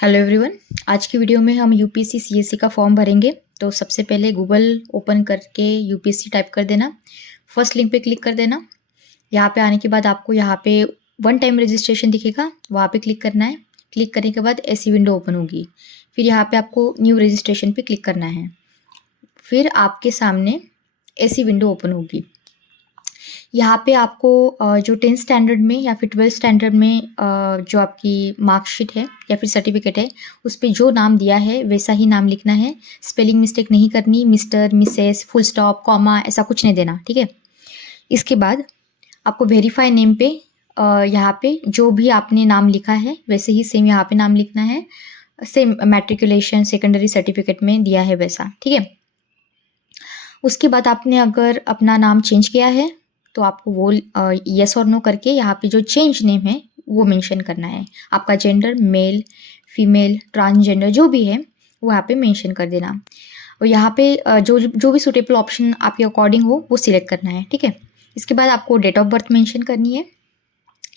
Hello everyone. आज की video में हम यूपीएससी सीएससी का फॉर्म भरेंगे। तो सबसे पहले गूगल ओपन करके यूपीएससी टाइप कर देना, फर्स्ट लिंक पे क्लिक कर देना। यहाँ पे आने के बाद आपको यहाँ पे वन टाइम रजिस्ट्रेशन दिखेगा, वहाँ पे क्लिक करना है। क्लिक करने के बाद ऐसी विंडो ओपन होगी। फिर यहाँ पे आपको न्यू रजिस्ट्रेशन पे क्लिक करना है। फिर आपके सामने ऐसी विंडो ओपन होगी। यहाँ पे आपको जो 10th स्टैंडर्ड में या फिर 12th स्टैंडर्ड में जो आपकी मार्कशीट है या फिर सर्टिफिकेट है, उस पे जो नाम दिया है वैसा ही नाम लिखना है। स्पेलिंग मिस्टेक नहीं करनी, mister, Mrs, full stop, comma ऐसा कुछ नहीं देना, ठीक है। इसके बाद आपको वेरीफाई नेम पे यहाँ पे जो भी आपने नाम लिखा है वैसे ही सेम यहाँ पे नाम लिखना है। सेम मैट्रिकुलेशन सेकेंडरी सर्टिफिकेट में दिया है वैसा, ठीक है। उसके बाद आपने अगर अपना नाम चेंज किया है तो आपको वो येस और नो करके यहाँ पे जो चेंज नेम है वो मेंशन करना है। आपका जेंडर मेल, फीमेल, ट्रांसजेंडर जो भी है वो यहाँ पे मेंशन कर देना। और यहाँ पे जो भी सूटेबल ऑप्शन आपके अकॉर्डिंग हो वो सिलेक्ट करना है, ठीक है। इसके बाद आपको डेट ऑफ बर्थ मेंशन करनी है।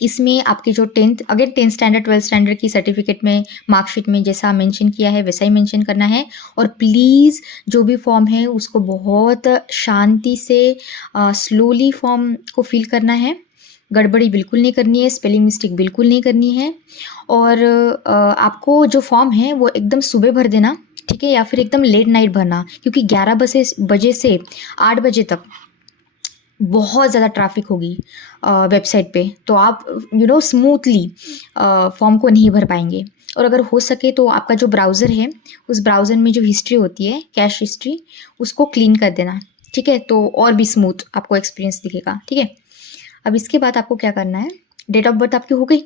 इसमें आपके जो 10th स्टैंडर्ड 12th स्टैंडर्ड की सर्टिफिकेट में मार्कशीट में जैसा मेंशन किया है वैसा ही मेंशन करना है। और प्लीज़ जो भी फॉर्म है उसको बहुत शांति से स्लोली फॉर्म को फिल करना है। गड़बड़ी बिल्कुल नहीं करनी है, स्पेलिंग मिस्टेक बिल्कुल नहीं करनी है। और आपको जो फॉर्म है वो एकदम सुबह भर देना, ठीक है, या फिर एकदम लेट नाइट भरना, क्योंकि 11 बजे से 8 बजे तक बहुत ज़्यादा ट्रैफिक होगी वेबसाइट पे। तो आप स्मूथली फॉर्म को नहीं भर पाएंगे। और अगर हो सके तो आपका जो ब्राउज़र है उस ब्राउज़र में जो हिस्ट्री होती है, कैश हिस्ट्री, उसको क्लीन कर देना, ठीक है। तो और भी स्मूथ आपको एक्सपीरियंस दिखेगा, ठीक है। अब इसके बाद आपको क्या करना है, डेट ऑफ बर्थ आपकी हो गई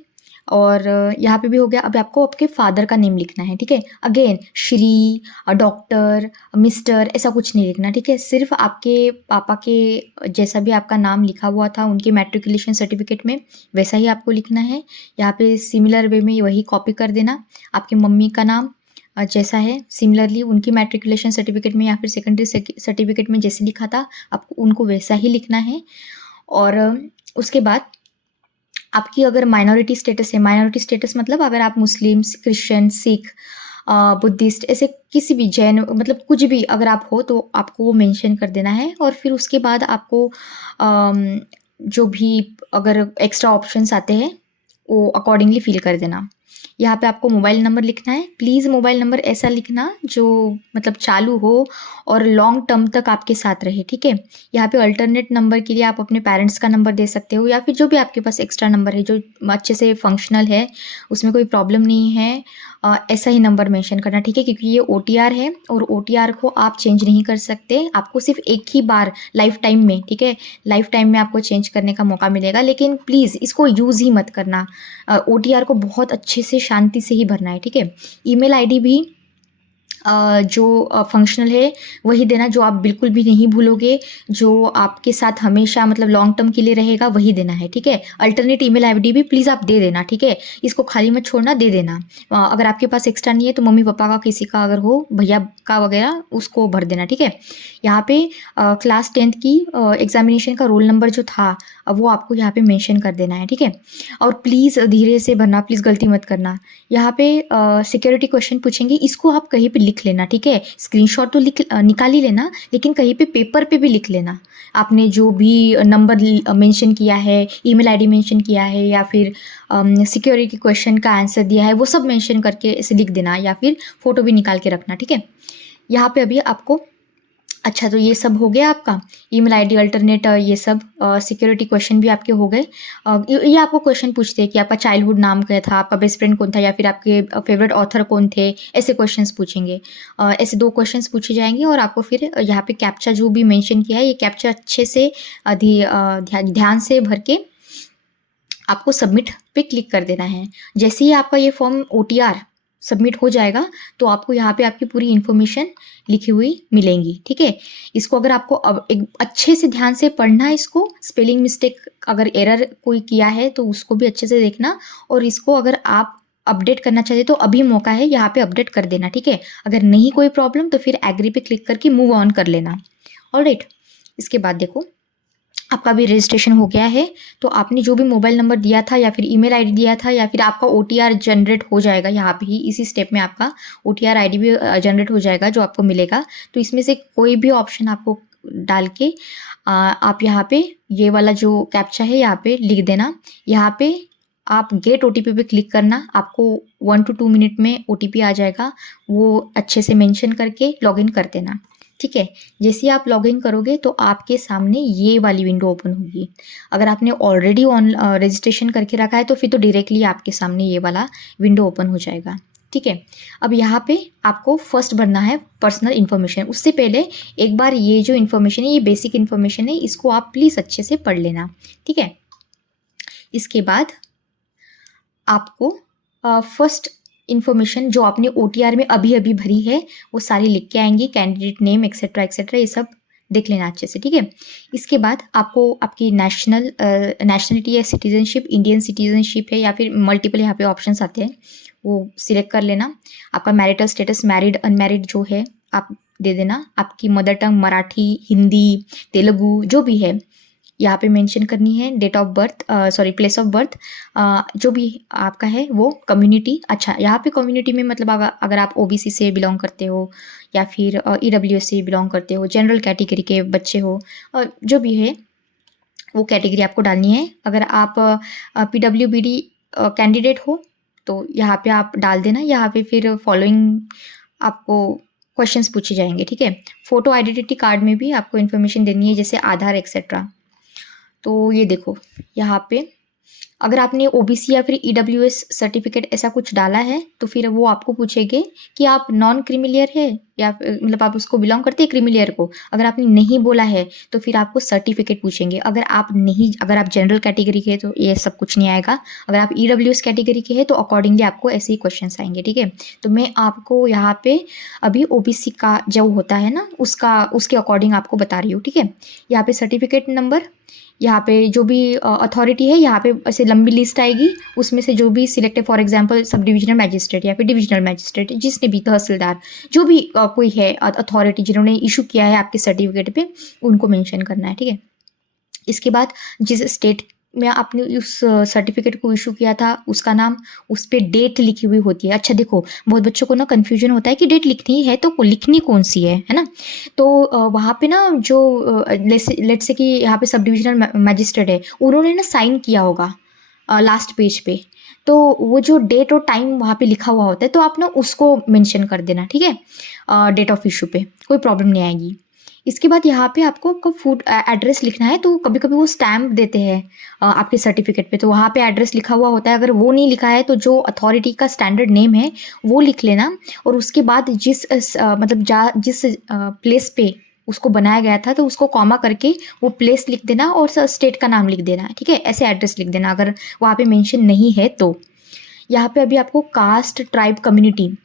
और यहाँ पे भी हो गया। अब आपको आपके फादर का नेम लिखना है, ठीक है। अगेन श्री, डॉक्टर, मिस्टर ऐसा कुछ नहीं लिखना, ठीक है। सिर्फ आपके पापा के जैसा भी आपका नाम लिखा हुआ था उनके मैट्रिकुलेशन सर्टिफिकेट में वैसा ही आपको लिखना है। यहाँ पे सिमिलर वे में वही कॉपी कर देना। आपकी मम्मी का नाम जैसा है सिमिलरली उनकी मैट्रिकुलेशन सर्टिफिकेट में या फिर सेकेंडरी सर्टिफिकेट में जैसे लिखा था आपको उनको वैसा ही लिखना है। और उसके बाद आपकी अगर माइनॉरिटी स्टेटस है, माइनॉरिटी स्टेटस मतलब अगर आप मुस्लिम, क्रिश्चियन, सिख, बुद्धिस्ट ऐसे किसी भी जैन मतलब कुछ भी अगर आप हो तो आपको वो मेंशन कर देना है। और फिर उसके बाद आपको जो भी अगर एक्स्ट्रा ऑप्शंस आते हैं वो अकॉर्डिंगली फिल कर देना। यहाँ पे आपको मोबाइल नंबर लिखना है। प्लीज़ मोबाइल नंबर ऐसा लिखना जो मतलब चालू हो और लॉन्ग टर्म तक आपके साथ रहे, ठीक है। यहाँ पे अल्टरनेट नंबर के लिए आप अपने पेरेंट्स का नंबर दे सकते हो या फिर जो भी आपके पास एक्स्ट्रा नंबर है जो अच्छे से फंक्शनल है, उसमें कोई प्रॉब्लम नहीं है, ऐसा ही नंबर मेंशन करना, ठीक है। क्योंकि ये OTR है और OTR को आप चेंज नहीं कर सकते, आपको सिर्फ एक ही बार लाइफ टाइम में, ठीक है, लाइफ टाइम में आपको चेंज करने का मौका मिलेगा। लेकिन प्लीज़ इसको यूज़ ही मत करना। OTR को बहुत अच्छे से शांति से ही भरना है, ठीक है। ईमेल आईडी भी जो फंक्शनल है वही देना, जो आप बिल्कुल भी नहीं भूलोगे, जो आपके साथ हमेशा मतलब लॉन्ग टर्म के लिए रहेगा वही देना है, ठीक है। अल्टरनेट ईमेल आईडी भी प्लीज़ आप दे देना, ठीक है। इसको खाली मत छोड़ना, दे देना। अगर आपके पास एक्स्ट्रा नहीं है तो मम्मी पापा का किसी का अगर हो, भैया का वगैरह, उसको भर देना, ठीक है। यहाँ पे क्लास 10th की एग्जामिनेशन का रोल नंबर जो था वो आपको यहाँ पे मेंशन कर देना है, ठीक है। और प्लीज़ धीरे से भरना, प्लीज़ गलती मत करना। यहाँ पे सिक्योरिटी क्वेश्चन पूछेंगे, इसको आप कहीं पे लिख लेना, ठीक है। स्क्रीनशॉट तो निकाल ही लेना, लेकिन कहीं पे पेपर पे भी लिख लेना। आपने जो भी नंबर मेंशन किया है, ईमेल आईडी मेंशन किया है या फिर सिक्योरिटी क्वेश्चन का आंसर दिया है, वो सब मेंशन करके इसे लिख देना या फिर फ़ोटो भी निकाल के रखना, ठीक है। यहाँ पे अभी आपको अच्छा, तो ये सब हो गया आपका ईमेल आईडी, अल्टरनेट, ये सब सिक्योरिटी क्वेश्चन भी आपके हो गए। ये आपको क्वेश्चन पूछते हैं कि आपका चाइल्डहुड नाम क्या था, आपका बेस्ट फ्रेंड कौन था या फिर आपके फेवरेट ऑथर कौन थे, ऐसे क्वेश्चंस पूछेंगे। ऐसे 2 क्वेश्चंस पूछे जाएंगे और आपको फिर यहाँ पे कैप्चा जो भी मेंशन किया है ये कैप्चा अच्छे से ध्यान से भर के आपको सबमिट पे क्लिक कर देना है। जैसे ही आपका ये फॉर्म OTR सबमिट हो जाएगा तो आपको यहाँ पे आपकी पूरी इन्फॉर्मेशन लिखी हुई मिलेंगी, ठीक है। इसको अगर आपको अब एक अच्छे से ध्यान से पढ़ना है, इसको स्पेलिंग मिस्टेक अगर एरर कोई किया है तो उसको भी अच्छे से देखना। और इसको अगर आप अपडेट करना चाहते तो अभी मौका है, यहाँ पे अपडेट कर देना, ठीक है। अगर नहीं कोई प्रॉब्लम तो फिर एग्री पे क्लिक करके मूव ऑन कर लेना। ऑलराइट, इसके बाद देखो आपका भी रजिस्ट्रेशन हो गया है, तो आपने जो भी मोबाइल नंबर दिया था या फिर ईमेल आईडी दिया था या फिर आपका ओटीआर जनरेट हो जाएगा यहाँ पे ही, इसी स्टेप में आपका ओटीआर आईडी भी जनरेट हो जाएगा जो आपको मिलेगा। तो इसमें से कोई भी ऑप्शन आपको डाल के आप यहाँ पे ये वाला जो कैप्चा है यहाँ पे लिख देना। यहाँ पे आप गेट ओटीपी पे क्लिक करना, आपको 1 to 2 मिनट में ओटीपी आ जाएगा, वो अच्छे से मेंशन करके लॉगिन कर देना। ठीक है, जैसे ही आप लॉगिन करोगे तो आपके सामने ये वाली विंडो ओपन होगी। अगर आपने ऑलरेडी रजिस्ट्रेशन करके रखा है तो फिर तो डायरेक्टली आपके सामने ये वाला विंडो ओपन हो जाएगा। ठीक है, अब यहाँ पे आपको फर्स्ट भरना है पर्सनल इन्फॉर्मेशन। उससे पहले एक बार ये जो इन्फॉर्मेशन है, ये बेसिक इन्फॉर्मेशन है, इसको आप प्लीज़ अच्छे से पढ़ लेना। ठीक है, इसके बाद आपको फर्स्ट इन्फॉर्मेशन जो आपने ओटीआर में अभी अभी भरी है वो सारी लिख के आएंगी, कैंडिडेट नेम एक्सेट्रा एक्सेट्रा, ये सब देख लेना अच्छे से। ठीक है, इसके बाद आपको आपकी नेशनलिटी या सिटीजनशिप, इंडियन सिटीजनशिप है या फिर मल्टीपल यहाँ पे ऑप्शंस आते हैं, वो सिलेक्ट कर लेना। आपका मैरिटल स्टेटस, मैरिड अनमैरिड जो है आप दे देना। आपकी मदर टंग मराठी, हिंदी, तेलुगु जो भी है यहाँ पे मेंशन करनी है। Date of birth, place of birth, जो भी आपका है वो। कम्युनिटी, अच्छा यहाँ पे कम्युनिटी में मतलब अगर आप ओबीसी से बिलोंग करते हो या फिर ईडब्ल्यूएस से बिलोंग करते हो, जनरल कैटेगरी के बच्चे हो, जो भी है वो कैटेगरी आपको डालनी है। अगर आप पीडब्ल्यूबीडी कैंडिडेट हो तो यहाँ पे आप डाल देना। यहाँ पे फिर फॉलोइंग आपको क्वेश्चंस पूछे जाएंगे। ठीक है, फोटो आइडेंटिटी कार्ड में भी आपको इन्फॉर्मेशन देनी है, जैसे आधार एक्सेट्रा। तो ये देखो यहाँ पे अगर आपने ओबीसी या फिर ईडब्ल्यूएस सर्टिफिकेट ऐसा कुछ डाला है तो फिर वो आपको पूछेंगे कि आप नॉन क्रीमिलियर है या मतलब आप उसको बिलोंग करते हैं क्रीमिलियर को। अगर आपने नहीं बोला है तो फिर आपको सर्टिफिकेट पूछेंगे। अगर आप जनरल कैटेगरी के हैं तो ये सब कुछ नहीं आएगा। अगर आप ईडब्ल्यूएस कैटेगरी के हैं तो अकॉर्डिंगली आपको ऐसे ही क्वेश्चन आएंगे। ठीक है, तो मैं आपको यहाँ पे अभी ओबीसी का जो होता है ना उसके अकॉर्डिंग आपको बता रही हूँ। ठीक है, यहाँ पे सर्टिफिकेट नंबर, यहाँ पे जो भी अथॉरिटी है, यहाँ पे ऐसे लंबी लिस्ट आएगी, उसमें से जो भी सिलेक्ट है, for example sub divisional magistrate या फिर डिविजनल मैजिस्ट्रेट, जिसने भी, तहसीलदार, जो भी कोई है अथॉरिटी जिन्होंने इशू किया है आपके सर्टिफिकेट पे, उनको मेंशन करना है। ठीक है, इसके बाद जिस स्टेट में आपने उस सर्टिफिकेट को इशू किया था उसका नाम, उस पर डेट लिखी हुई होती है। अच्छा देखो, बहुत बच्चों को ना कन्फ्यूजन होता है कि डेट लिखनी है तो लिखनी कौन सी है ना। तो वहाँ पे ना जो लेट्स से कि यहाँ पे सब डिविजनल मैजिस्ट्रेट है, उन्होंने ना साइन किया होगा लास्ट पेज पे, तो वो जो डेट और टाइम वहाँ पे लिखा हुआ होता है तो आप ना उसको मेंशन कर देना। ठीक है, डेट ऑफ इशू पे कोई प्रॉब्लम नहीं आएगी। इसके बाद यहाँ पे आपको फूड एड्रेस लिखना है। तो कभी कभी वो स्टैम्प देते हैं आपके सर्टिफिकेट पे, तो वहाँ पे एड्रेस लिखा हुआ होता है। अगर वो नहीं लिखा है तो जो अथॉरिटी का स्टैंडर्ड नेम है वो लिख लेना, और उसके बाद जिस प्लेस पे उसको बनाया गया था तो उसको कॉमा करके वो प्लेस लिख देना और स्टेट का नाम लिख देना। ठीक है, ऐसे एड्रेस लिख देना अगर वहाँ पे मेंशन नहीं है तो। यहाँ पे अभी आपको कास्ट, ट्राइब, कम्युनिटी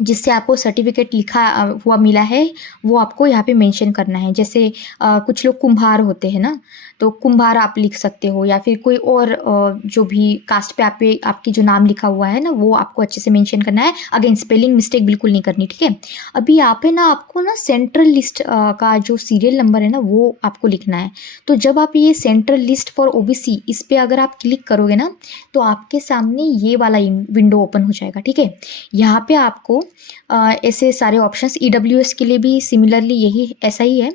जिससे आपको सर्टिफिकेट लिखा हुआ मिला है वो आपको यहाँ पे मेंशन करना है। जैसे कुछ लोग कुम्हार होते हैं ना, तो कुम्हार आप लिख सकते हो, या फिर कोई और जो भी कास्ट पे आपकी जो नाम लिखा हुआ है ना वो आपको अच्छे से मेंशन करना है। अगेन स्पेलिंग मिस्टेक बिल्कुल नहीं करनी। ठीक है, अभी यहाँ पे ना आपको ना सेंट्रल लिस्ट का जो सीरियल नंबर है ना वो आपको लिखना है। तो जब आप ये सेंट्रल लिस्ट फॉर ओबीसी इस पर अगर आप क्लिक करोगे ना तो आपके सामने ये वाला विंडो ओपन हो जाएगा। ठीक है, यहाँ पे आपको ऐसे सारे ऑप्शंस, ईडब्ल्यूएस के लिए भी सिमिलरली यही ऐसा ही है।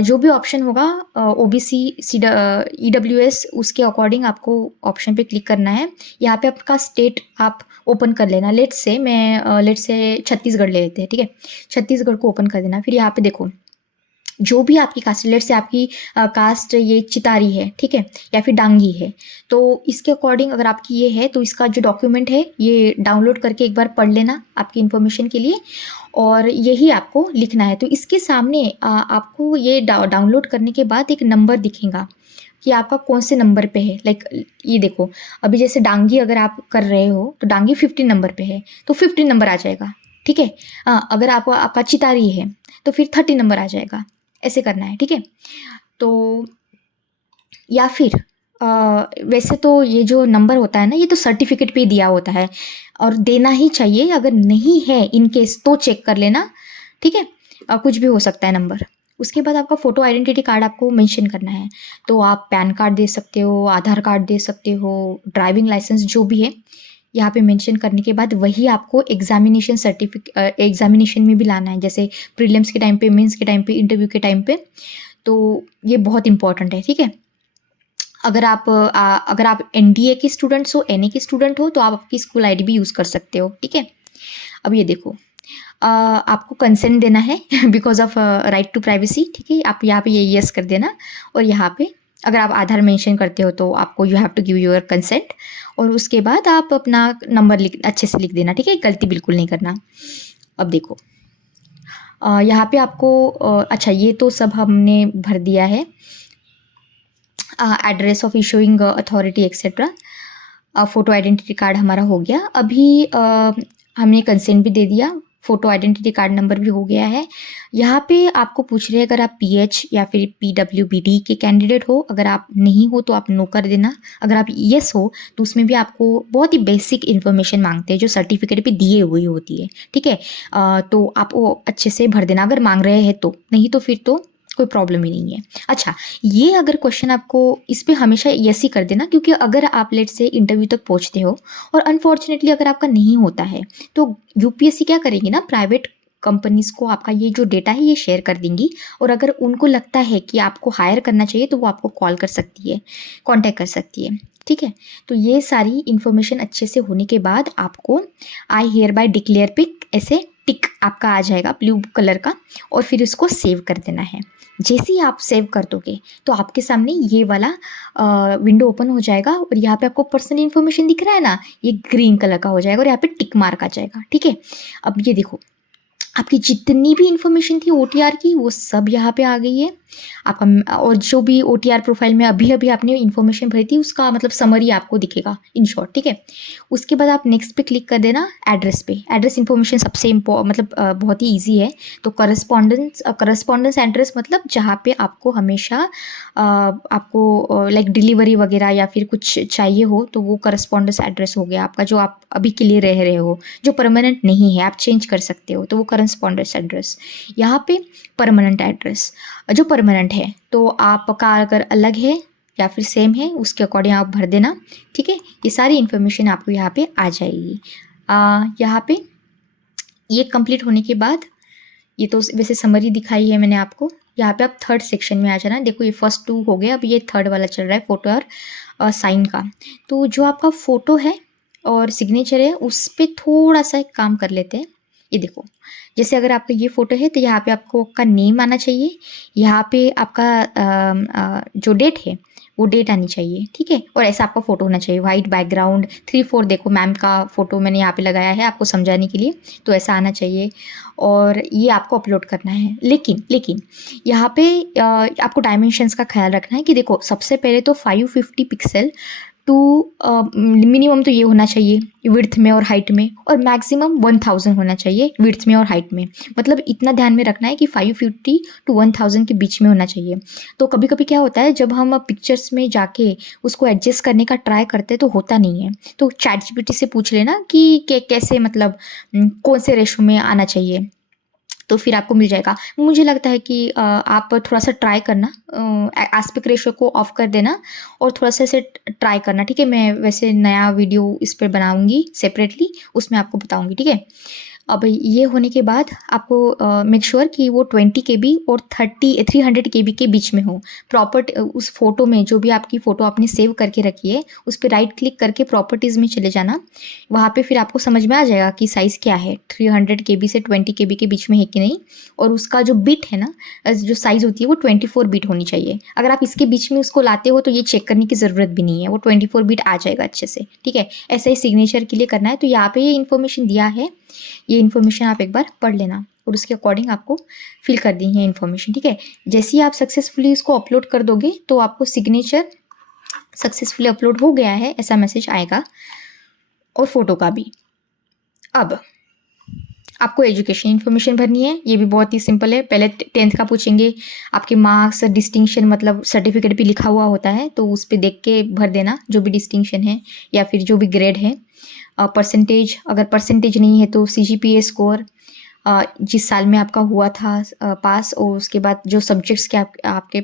जो भी ऑप्शन होगा ओबीसी, ईडब्ल्यूएस, उसके अकॉर्डिंग आपको ऑप्शन पे क्लिक करना है। यहाँ पे आपका स्टेट आप ओपन कर लेना। लेट्स से छत्तीसगढ़ ले लेते हैं। ठीक है, छत्तीसगढ़ को ओपन कर देना। फिर यहाँ पे देखो जो भी आपकी कास्ट, लेट से आपकी कास्ट ये चितारी है, ठीक है, या फिर डांगी है, तो इसके अकॉर्डिंग अगर आपकी ये है तो इसका जो डॉक्यूमेंट है ये डाउनलोड करके एक बार पढ़ लेना आपकी इन्फॉर्मेशन के लिए, और यही आपको लिखना है। तो इसके सामने आपको ये डाउनलोड करने के बाद एक नंबर दिखेगा कि आपका कौन से नंबर पे है। लाइक ये देखो, अभी जैसे डांगी अगर आप कर रहे हो तो डांगी 15 नंबर पे है तो 15 नंबर आ जाएगा। ठीक है, अगर आपका चितारी है तो फिर 30 नंबर आ जाएगा। ऐसे करना है। ठीक है, तो या फिर वैसे तो ये जो नंबर होता है ना ये तो सर्टिफिकेट पे दिया होता है और देना ही चाहिए। अगर नहीं है इन केस तो चेक कर लेना। ठीक है, कुछ भी हो सकता है नंबर। उसके बाद आपका फ़ोटो आइडेंटिटी कार्ड आपको मेंशन करना है। तो आप पैन कार्ड दे सकते हो, आधार कार्ड दे सकते हो, ड्राइविंग लाइसेंस जो भी है, यहाँ पे मेंशन करने के बाद वही आपको एग्ज़ामिनेशन में भी लाना है, जैसे प्रीलिम्स के टाइम पे, मेंस के टाइम पे, इंटरव्यू के टाइम पे। तो ये बहुत इंपॉर्टेंट है, ठीक है? अगर आप एनडीए के स्टूडेंट्स हो, एनए के स्टूडेंट हो, तो आप आपकी स्कूल आईडी भी यूज़ कर सकते हो, ठीक है? अब ये देखो, आपको कंसेंट देना है because of right to privacy, ठीक है? आप यहाँ पे ये येस कर देना, और यहाँ पे अगर आप आधार मेंशन करते हो तो आपको you have to give your consent, और उसके बाद आप अपना नंबर अच्छे से लिख देना, ठीक है? गलती बिल्कुल नहीं करना। अब देखो, यहाँ पे आपको अच्छा, ये तो सब हमने भर दिया है, address of issuing authority etcetera. Photo identity card हमारा हो गया। अभी हमने कंसेंट भी दे दिया, फ़ोटो आइडेंटिटी कार्ड नंबर भी हो गया है। यहाँ पे आपको पूछ रहे हैं अगर आप पीएच या फिर पीडब्ल्यूबीडी के कैंडिडेट हो, अगर आप नहीं हो तो आप नो कर देना। अगर आप येस हो तो उसमें भी आपको बहुत ही बेसिक इन्फॉर्मेशन मांगते हैं जो सर्टिफिकेट पे दिए हुई होती है, ठीक है? तो आप वो अच्छे से भर देना अगर मांग रहे हैं तो, नहीं तो फिर तो कोई प्रॉब्लम ही नहीं है। अच्छा, ये अगर क्वेश्चन आपको, इस पे हमेशा यस ही कर देना, क्योंकि अगर आप लेट से इंटरव्यू तक पहुंचते हो और अनफॉर्चुनेटली अगर आपका नहीं होता है, तो यूपीएससी क्या करेगी ना, प्राइवेट कंपनीज को आपका ये जो डेटा है ये शेयर कर देंगी, और अगर उनको लगता है कि आपको हायर करना चाहिए तो वो आपको कॉल कर सकती है, कांटेक्ट कर सकती है, ठीक है? तो ये सारी इन्फॉर्मेशन अच्छे से होने के बाद आपको आई हियर बाय डिक्लेयर पे ऐसे टिक आपका आ जाएगा ब्लू कलर का, और फिर उसको सेव कर देना है। जैसे ही आप सेव कर दोगे तो आपके सामने ये वाला विंडो ओपन हो जाएगा, और यहाँ पे आपको पर्सनल इन्फॉर्मेशन दिख रहा है ना, ये ग्रीन कलर का हो जाएगा, और यहाँ पे टिक मार्क आ जाएगा, ठीक है? अब ये देखो, आपकी जितनी भी इन्फॉर्मेशन थी ओटीआर की वो सब यहाँ पे आ गई है आपका, और जो भी ओटीआर प्रोफाइल में अभी अभी आपने इन्फॉर्मेशन भरी थी उसका मतलब समरी आपको दिखेगा इन शॉर्ट, ठीक है? उसके बाद आप नेक्स्ट पे क्लिक कर देना एड्रेस पे। एड्रेस इन्फॉर्मेशन सबसे बहुत ही ईजी है। तो करस्पॉन्डेंस एड्रेस मतलब जहाँ पे आपको हमेशा आपको लाइक डिलीवरी वगैरह या फिर कुछ चाहिए हो, तो वो करस्पॉन्डेंस एड्रेस हो गया आपका, जो आप अभी के लिए रह रहे हो, जो परमानेंट नहीं है, आप चेंज कर सकते हो, तो वो करस्पॉन्डेंस एड्रेस। यहाँ पे परमानेंट एड्रेस जो परमानेंट है, तो आपका अगर अलग है या फिर सेम है उसके अकॉर्डिंग आप भर देना, ठीक है? ये सारी इन्फॉर्मेशन आपको यहाँ पे आ जाएगी। यहाँ पे ये कंप्लीट होने के बाद, ये तो वैसे समरी दिखाई है मैंने आपको, यहाँ पे आप थर्ड सेक्शन में आ जाना। देखो ये फर्स्ट 2 हो गया, अब ये थर्ड वाला चल रहा है, फोटो और साइन का। तो जो आपका फ़ोटो है और सिग्नेचर है उस पर थोड़ा सा एक काम कर लेते हैं। ये देखो, जैसे अगर आपका ये फ़ोटो है तो यहाँ पे आपको आपका नेम आना चाहिए, यहाँ पे आपका जो डेट है वो डेट आनी चाहिए, ठीक है? और ऐसा आपका फ़ोटो होना चाहिए, वाइट बैकग्राउंड 3-4, देखो मैम का फ़ोटो मैंने यहाँ पे लगाया है आपको समझाने के लिए, तो ऐसा आना चाहिए, और ये आपको अपलोड करना है। लेकिन यहाँ पे आपको डायमेंशंस का ख्याल रखना है कि देखो, सबसे पहले तो 550 पिक्सल टू मिनिमम तो ये होना चाहिए विड्थ में और हाइट में, और मैक्सिमम 1000 होना चाहिए विड्थ में और हाइट में। मतलब इतना ध्यान में रखना है कि 550 टू 1000 के बीच में होना चाहिए। तो कभी कभी क्या होता है, जब हम पिक्चर्स में जाके उसको एडजस्ट करने का ट्राई करते हैं तो होता नहीं है, तो ChatGPT से पूछ लेना कि कैसे, मतलब कौन से रेशो में आना चाहिए, तो फिर आपको मिल जाएगा। मुझे लगता है कि आप थोड़ा सा ट्राई करना, एस्पेक्ट रेशो को ऑफ कर देना और थोड़ा सा इसे ट्राई करना, ठीक है? मैं वैसे नया वीडियो इस पर बनाऊंगी सेपरेटली, उसमें आपको बताऊंगी, ठीक है? अब ये होने के बाद आपको मेक श्योर कि वो 20 KB और 300 KB के बीच में हो। प्रॉपर उस फोटो में, जो भी आपकी फ़ोटो आपने सेव करके रखी है, उस पर राइट क्लिक करके प्रॉपर्टीज़ में चले जाना। वहाँ पे फिर आपको समझ में आ जाएगा कि साइज़ क्या है, 300 KB से 20 KB के बीच में है कि नहीं, और उसका जो बिट है ना, जो साइज़ होती है वो 24 बिट होनी चाहिए। अगर आप इसके बीच में उसको लाते हो तो ये चेक करने की ज़रूरत भी नहीं है, वो 24 बिट आ जाएगा अच्छे से, ठीक है? ऐसा ही सिग्नेचर के लिए करना है। तो यहाँ पे ये इन्फॉर्मेशन दिया है, ये इन्फॉर्मेशन आप एक बार पढ़ लेना और उसके अकॉर्डिंग आपको फिल कर दी है इन्फॉर्मेशन, ठीक है? जैसे ही आप सक्सेसफुली इसको अपलोड कर दोगे तो आपको सिग्नेचर सक्सेसफुली अपलोड हो गया है ऐसा मैसेज आएगा, और फोटो का भी। अब आपको एजुकेशन इन्फॉर्मेशन भरनी है, ये भी बहुत ही सिंपल है। पहले 10th का पूछेंगे, आपके मार्क्स, डिस्टिंक्शन, मतलब सर्टिफिकेट भी लिखा हुआ होता है तो उस पर देख के भर देना, जो भी डिस्टिंक्शन है या फिर जो भी ग्रेड है। परसेंटेज, अगर परसेंटेज नहीं है तो CGPA स्कोर, जिस साल में आपका हुआ था पास, और उसके बाद जो सब्जेक्ट्स के आपके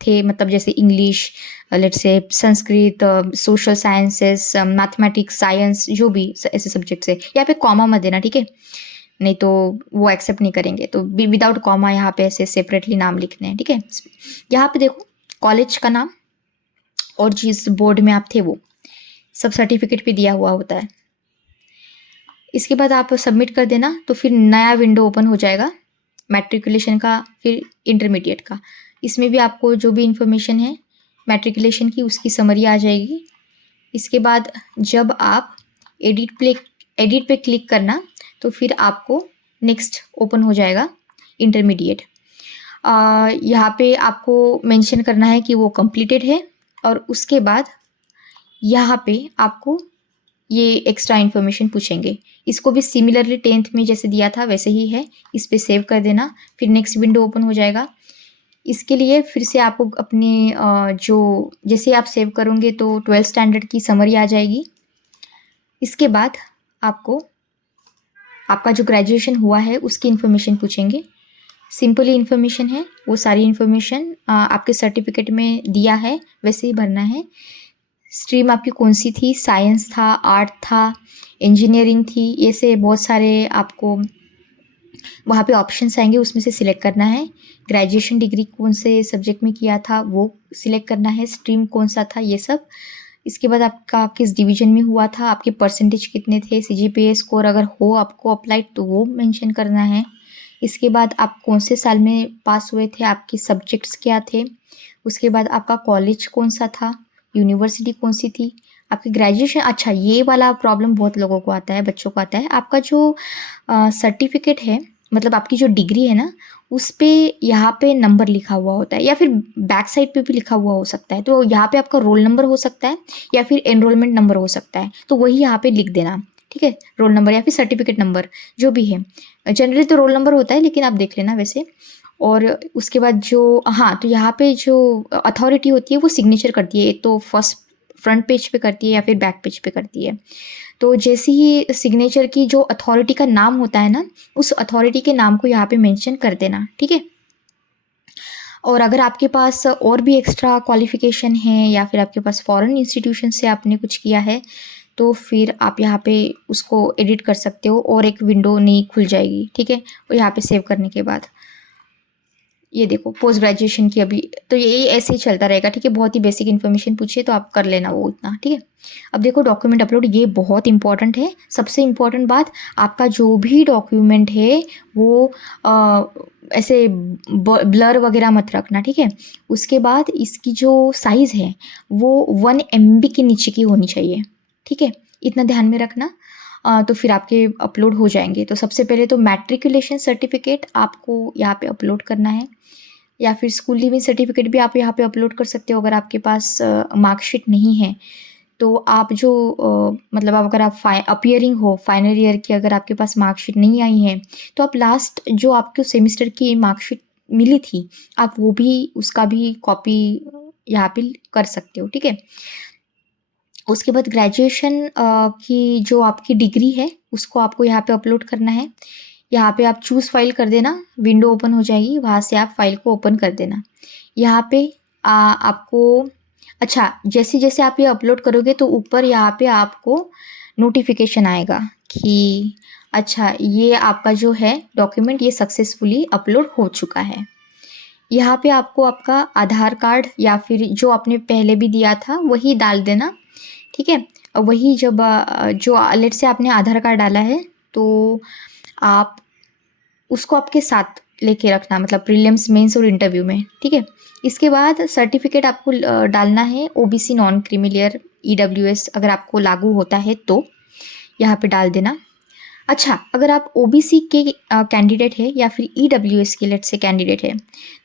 थे, मतलब जैसे English, let's say Sanskrit, social sciences, mathematics, science, जो भी ऐसे सब्जेक्ट्स है, यहाँ पे कॉमा मत देना, ठीक है? नहीं तो वो एक्सेप्ट नहीं करेंगे। तो विदाउट कॉमा यहाँ पे ऐसे सेपरेटली नाम लिखने हैं, ठीक है? यहाँ पे देखो कॉलेज का नाम और जिस बोर्ड में आप थे वो सब सर्टिफिकेट पे दिया हुआ होता है। इसके बाद आप सबमिट कर देना, तो फिर नया विंडो ओपन हो जाएगा मैट्रिकुलेशन का, फिर इंटरमीडिएट का। इसमें भी आपको जो भी इंफॉर्मेशन है मैट्रिकुलेशन की उसकी समरी आ जाएगी। इसके बाद जब आप एडिट पे क्लिक करना, तो फिर आपको नेक्स्ट ओपन हो जाएगा इंटरमीडिएट। यहाँ पे आपको मेंशन करना है कि वो कंप्लीटेड है, और उसके बाद यहाँ पे आपको ये एक्स्ट्रा इन्फॉर्मेशन पूछेंगे। इसको भी सिमिलरली 10th में जैसे दिया था वैसे ही है। इस पर सेव कर देना, फिर नेक्स्ट विंडो ओपन हो जाएगा। इसके लिए फिर से आपको अपने जो जैसे आप सेव करोगे तो 12th स्टैंडर्ड की समरी आ जाएगी। इसके बाद आपको आपका जो ग्रेजुएशन हुआ है उसकी इन्फॉर्मेशन पूछेंगे। सिंपल ही इन्फॉर्मेशन है, वो सारी इन्फॉर्मेशन आपके सर्टिफिकेट में दिया है वैसे ही भरना है। स्ट्रीम आपकी कौन सी थी, साइंस था, आर्ट था, इंजीनियरिंग थी, ये से बहुत सारे आपको वहाँ पे ऑप्शंस आएंगे, उसमें से सिलेक्ट करना है। ग्रेजुएशन डिग्री कौन से सब्जेक्ट में किया था वो सिलेक्ट करना है, स्ट्रीम कौन सा था, ये सब। इसके बाद आपका किस डिवीजन में हुआ था, आपके परसेंटेज कितने थे, CGPA स्कोर अगर हो आपको अप्लाइड तो वो मेंशन करना है। इसके बाद आप कौन से साल में पास हुए थे, आपके सब्जेक्ट्स क्या थे। उसके बाद आपका कॉलेज कौन सा था, यूनिवर्सिटी कौन सी थी, आपकी ग्रेजुएशन। अच्छा, ये वाला प्रॉब्लम बहुत लोगों को आता है, बच्चों को आता है। आपका जो सर्टिफिकेट है, मतलब आपकी जो डिग्री है ना, उस पे यहाँ पे नंबर लिखा हुआ होता है, या फिर बैक साइड पे भी लिखा हुआ हो सकता है। तो यहाँ पे आपका रोल नंबर हो सकता है या फिर एनरोलमेंट नंबर हो सकता है, तो वही यहाँ पे लिख देना, ठीक है? रोल नंबर या फिर सर्टिफिकेट नंबर जो भी है। जनरली तो रोल नंबर होता है, लेकिन आप देख लेना वैसे। और उसके बाद जो हाँ, तो यहाँ पे जो अथॉरिटी होती है वो सिग्नेचर करती है, एक तो फर्स्ट फ्रंट पेज पे करती है या फिर बैक पेज पे करती है। तो जैसे ही सिग्नेचर की जो अथॉरिटी का नाम होता है ना, उस अथॉरिटी के नाम को यहाँ पे मेंशन कर देना, ठीक है? और अगर आपके पास और भी एक्स्ट्रा क्वालिफिकेशन है या फिर आपके पास फॉरेन इंस्टीट्यूशन से आपने कुछ किया है, तो फिर आप यहाँ पे उसको एडिट कर सकते हो और एक विंडो नई खुल जाएगी, ठीक है? और यहाँ पे सेव करने के बाद ये देखो पोस्ट ग्रेजुएशन की अभी, तो ये ऐसे ही चलता रहेगा, ठीक है? बहुत ही बेसिक इन्फॉर्मेशन पूछिए तो आप कर लेना वो उतना, ठीक है? अब देखो डॉक्यूमेंट अपलोड, ये बहुत इंपॉर्टेंट है। सबसे इम्पॉर्टेंट बात, आपका जो भी डॉक्यूमेंट है वो ऐसे ब्लर वगैरह मत रखना, ठीक है? उसके बाद इसकी जो साइज़ है वो 1 MB के नीचे की होनी चाहिए, ठीक है? इतना ध्यान में रखना। तो फिर आपके अपलोड हो जाएंगे। तो सबसे पहले तो मैट्रिकुलेशन सर्टिफिकेट आपको यहाँ पे अपलोड करना है, या फिर स्कूल लिविंग सर्टिफिकेट भी आप यहाँ पे अपलोड कर सकते हो अगर आपके पास मार्कशीट नहीं है। तो आप जो मतलब आप अगर आप अपीयरिंग हो फाइनल ईयर की, अगर आपके पास मार्कशीट नहीं आई है, तो आप लास्ट जो आपके सेमिस्टर की मार्कशीट मिली थी, आप वो भी उसका भी कॉपी यहाँ पे कर सकते हो, ठीक है? उसके बाद ग्रेजुएशन की जो आपकी डिग्री है उसको आपको यहाँ पे अपलोड करना है। यहाँ पे आप चूज़ फाइल कर देना, विंडो ओपन हो जाएगी, वहाँ से आप फाइल को ओपन कर देना। यहाँ पे आपको अच्छा, जैसे जैसे आप ये अपलोड करोगे तो ऊपर यहाँ पे आपको नोटिफिकेशन आएगा कि अच्छा ये आपका जो है डॉक्यूमेंट ये सक्सेसफुली अपलोड हो चुका है। यहाँ पे आपको आपका आधार कार्ड या फिर जो आपने पहले भी दिया था वही डाल देना, ठीक है? वही जब जो लेट से आपने आधार कार्ड डाला है तो आप उसको आपके साथ लेके रखना, मतलब प्रीलिम्स, मेंस और इंटरव्यू में, ठीक है? इसके बाद सर्टिफिकेट आपको डालना है OBC नॉन क्रीमिलियर EWS अगर आपको लागू होता है तो यहाँ पे डाल देना। अच्छा, अगर आप OBC के कैंडिडेट है या फिर EWS के लेट से कैंडिडेट है,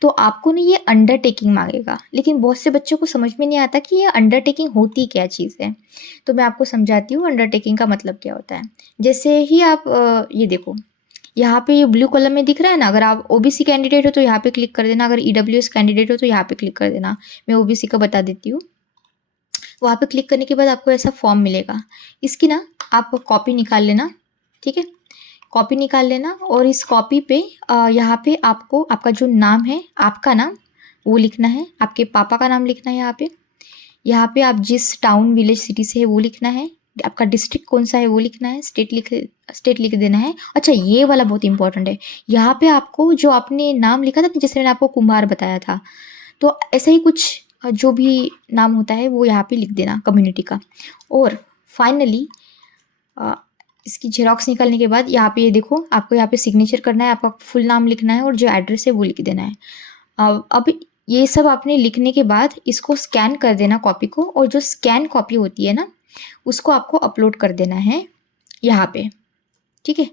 तो आपको ना ये अंडरटेकिंग मांगेगा, लेकिन बहुत से बच्चों को समझ में नहीं आता कि ये अंडरटेकिंग होती क्या चीज़ है। तो मैं आपको समझाती हूँ अंडरटेकिंग का मतलब क्या होता है। जैसे ही आप ये देखो यहाँ पे ये ब्लू कलर में दिख रहा है ना, अगर आप OBC कैंडिडेट हो तो यहाँ पे क्लिक कर देना, अगर EWS कैंडिडेट हो तो यहाँ पे क्लिक कर देना। मैं OBC का बता देती हूँ। वहाँ पे क्लिक करने के बाद आपको ऐसा फॉर्म मिलेगा, इसकी ना आप कॉपी निकाल लेना, ठीक है? कॉपी निकाल लेना और इस कॉपी पे यहाँ पे आपको आपका जो नाम है, आपका नाम वो लिखना है, आपके पापा का नाम लिखना है यहाँ पे आप जिस टाउन विलेज सिटी से है वो लिखना है, आपका डिस्ट्रिक्ट कौन सा है वो लिखना है, स्टेट लिख देना है। अच्छा, ये वाला बहुत इंपॉर्टेंट है, यहाँ पे आपको जो आपने नाम लिखा था, जैसे मैंने आपको कुम्हार बताया था, तो ऐसा ही कुछ जो भी नाम होता है वो यहाँ पे लिख देना कम्युनिटी का। और फाइनली इसकी जेरोक्स निकालने के बाद यहाँ पे ये देखो, आपको यहाँ पे सिग्नेचर करना है, आपका फुल नाम लिखना है और जो एड्रेस है वो लिख देना है। अब ये सब आपने लिखने के बाद इसको स्कैन कर देना कॉपी को, और जो स्कैन कॉपी होती है ना उसको आपको अपलोड कर देना है यहाँ पे, ठीक है।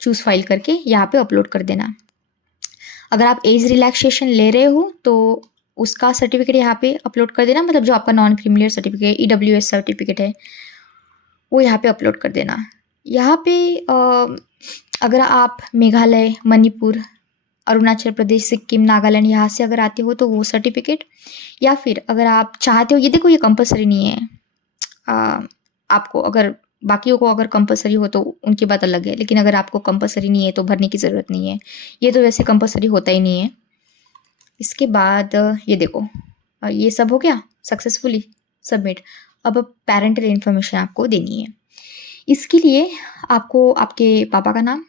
चूज फाइल करके यहाँ पे अपलोड कर देना। अगर आप एज रिलैक्सेशन ले रहे हो तो उसका सर्टिफिकेट यहाँ पे अपलोड कर देना, मतलब जो आपका non criminal certificate EWS certificate है वो यहाँ पे अपलोड कर देना। यहाँ पे अगर आप मेघालय, मणिपुर, अरुणाचल प्रदेश, सिक्किम, नागालैंड यहाँ से अगर आते हो तो वो सर्टिफिकेट, या फिर अगर आप चाहते हो, ये देखो ये कंपलसरी नहीं है, आपको अगर बाकियों को अगर कंपलसरी हो तो उनकी बात अलग है, लेकिन अगर आपको कंपलसरी नहीं है तो भरने की ज़रूरत नहीं है, ये तो वैसे कंपलसरी होता ही नहीं है। इसके बाद ये देखो ये सब हो गया, सक्सेसफुली सबमिट। अब पेरेंटल इन्फॉर्मेशन आपको देनी है। इसके लिए आपको आपके पापा का नाम,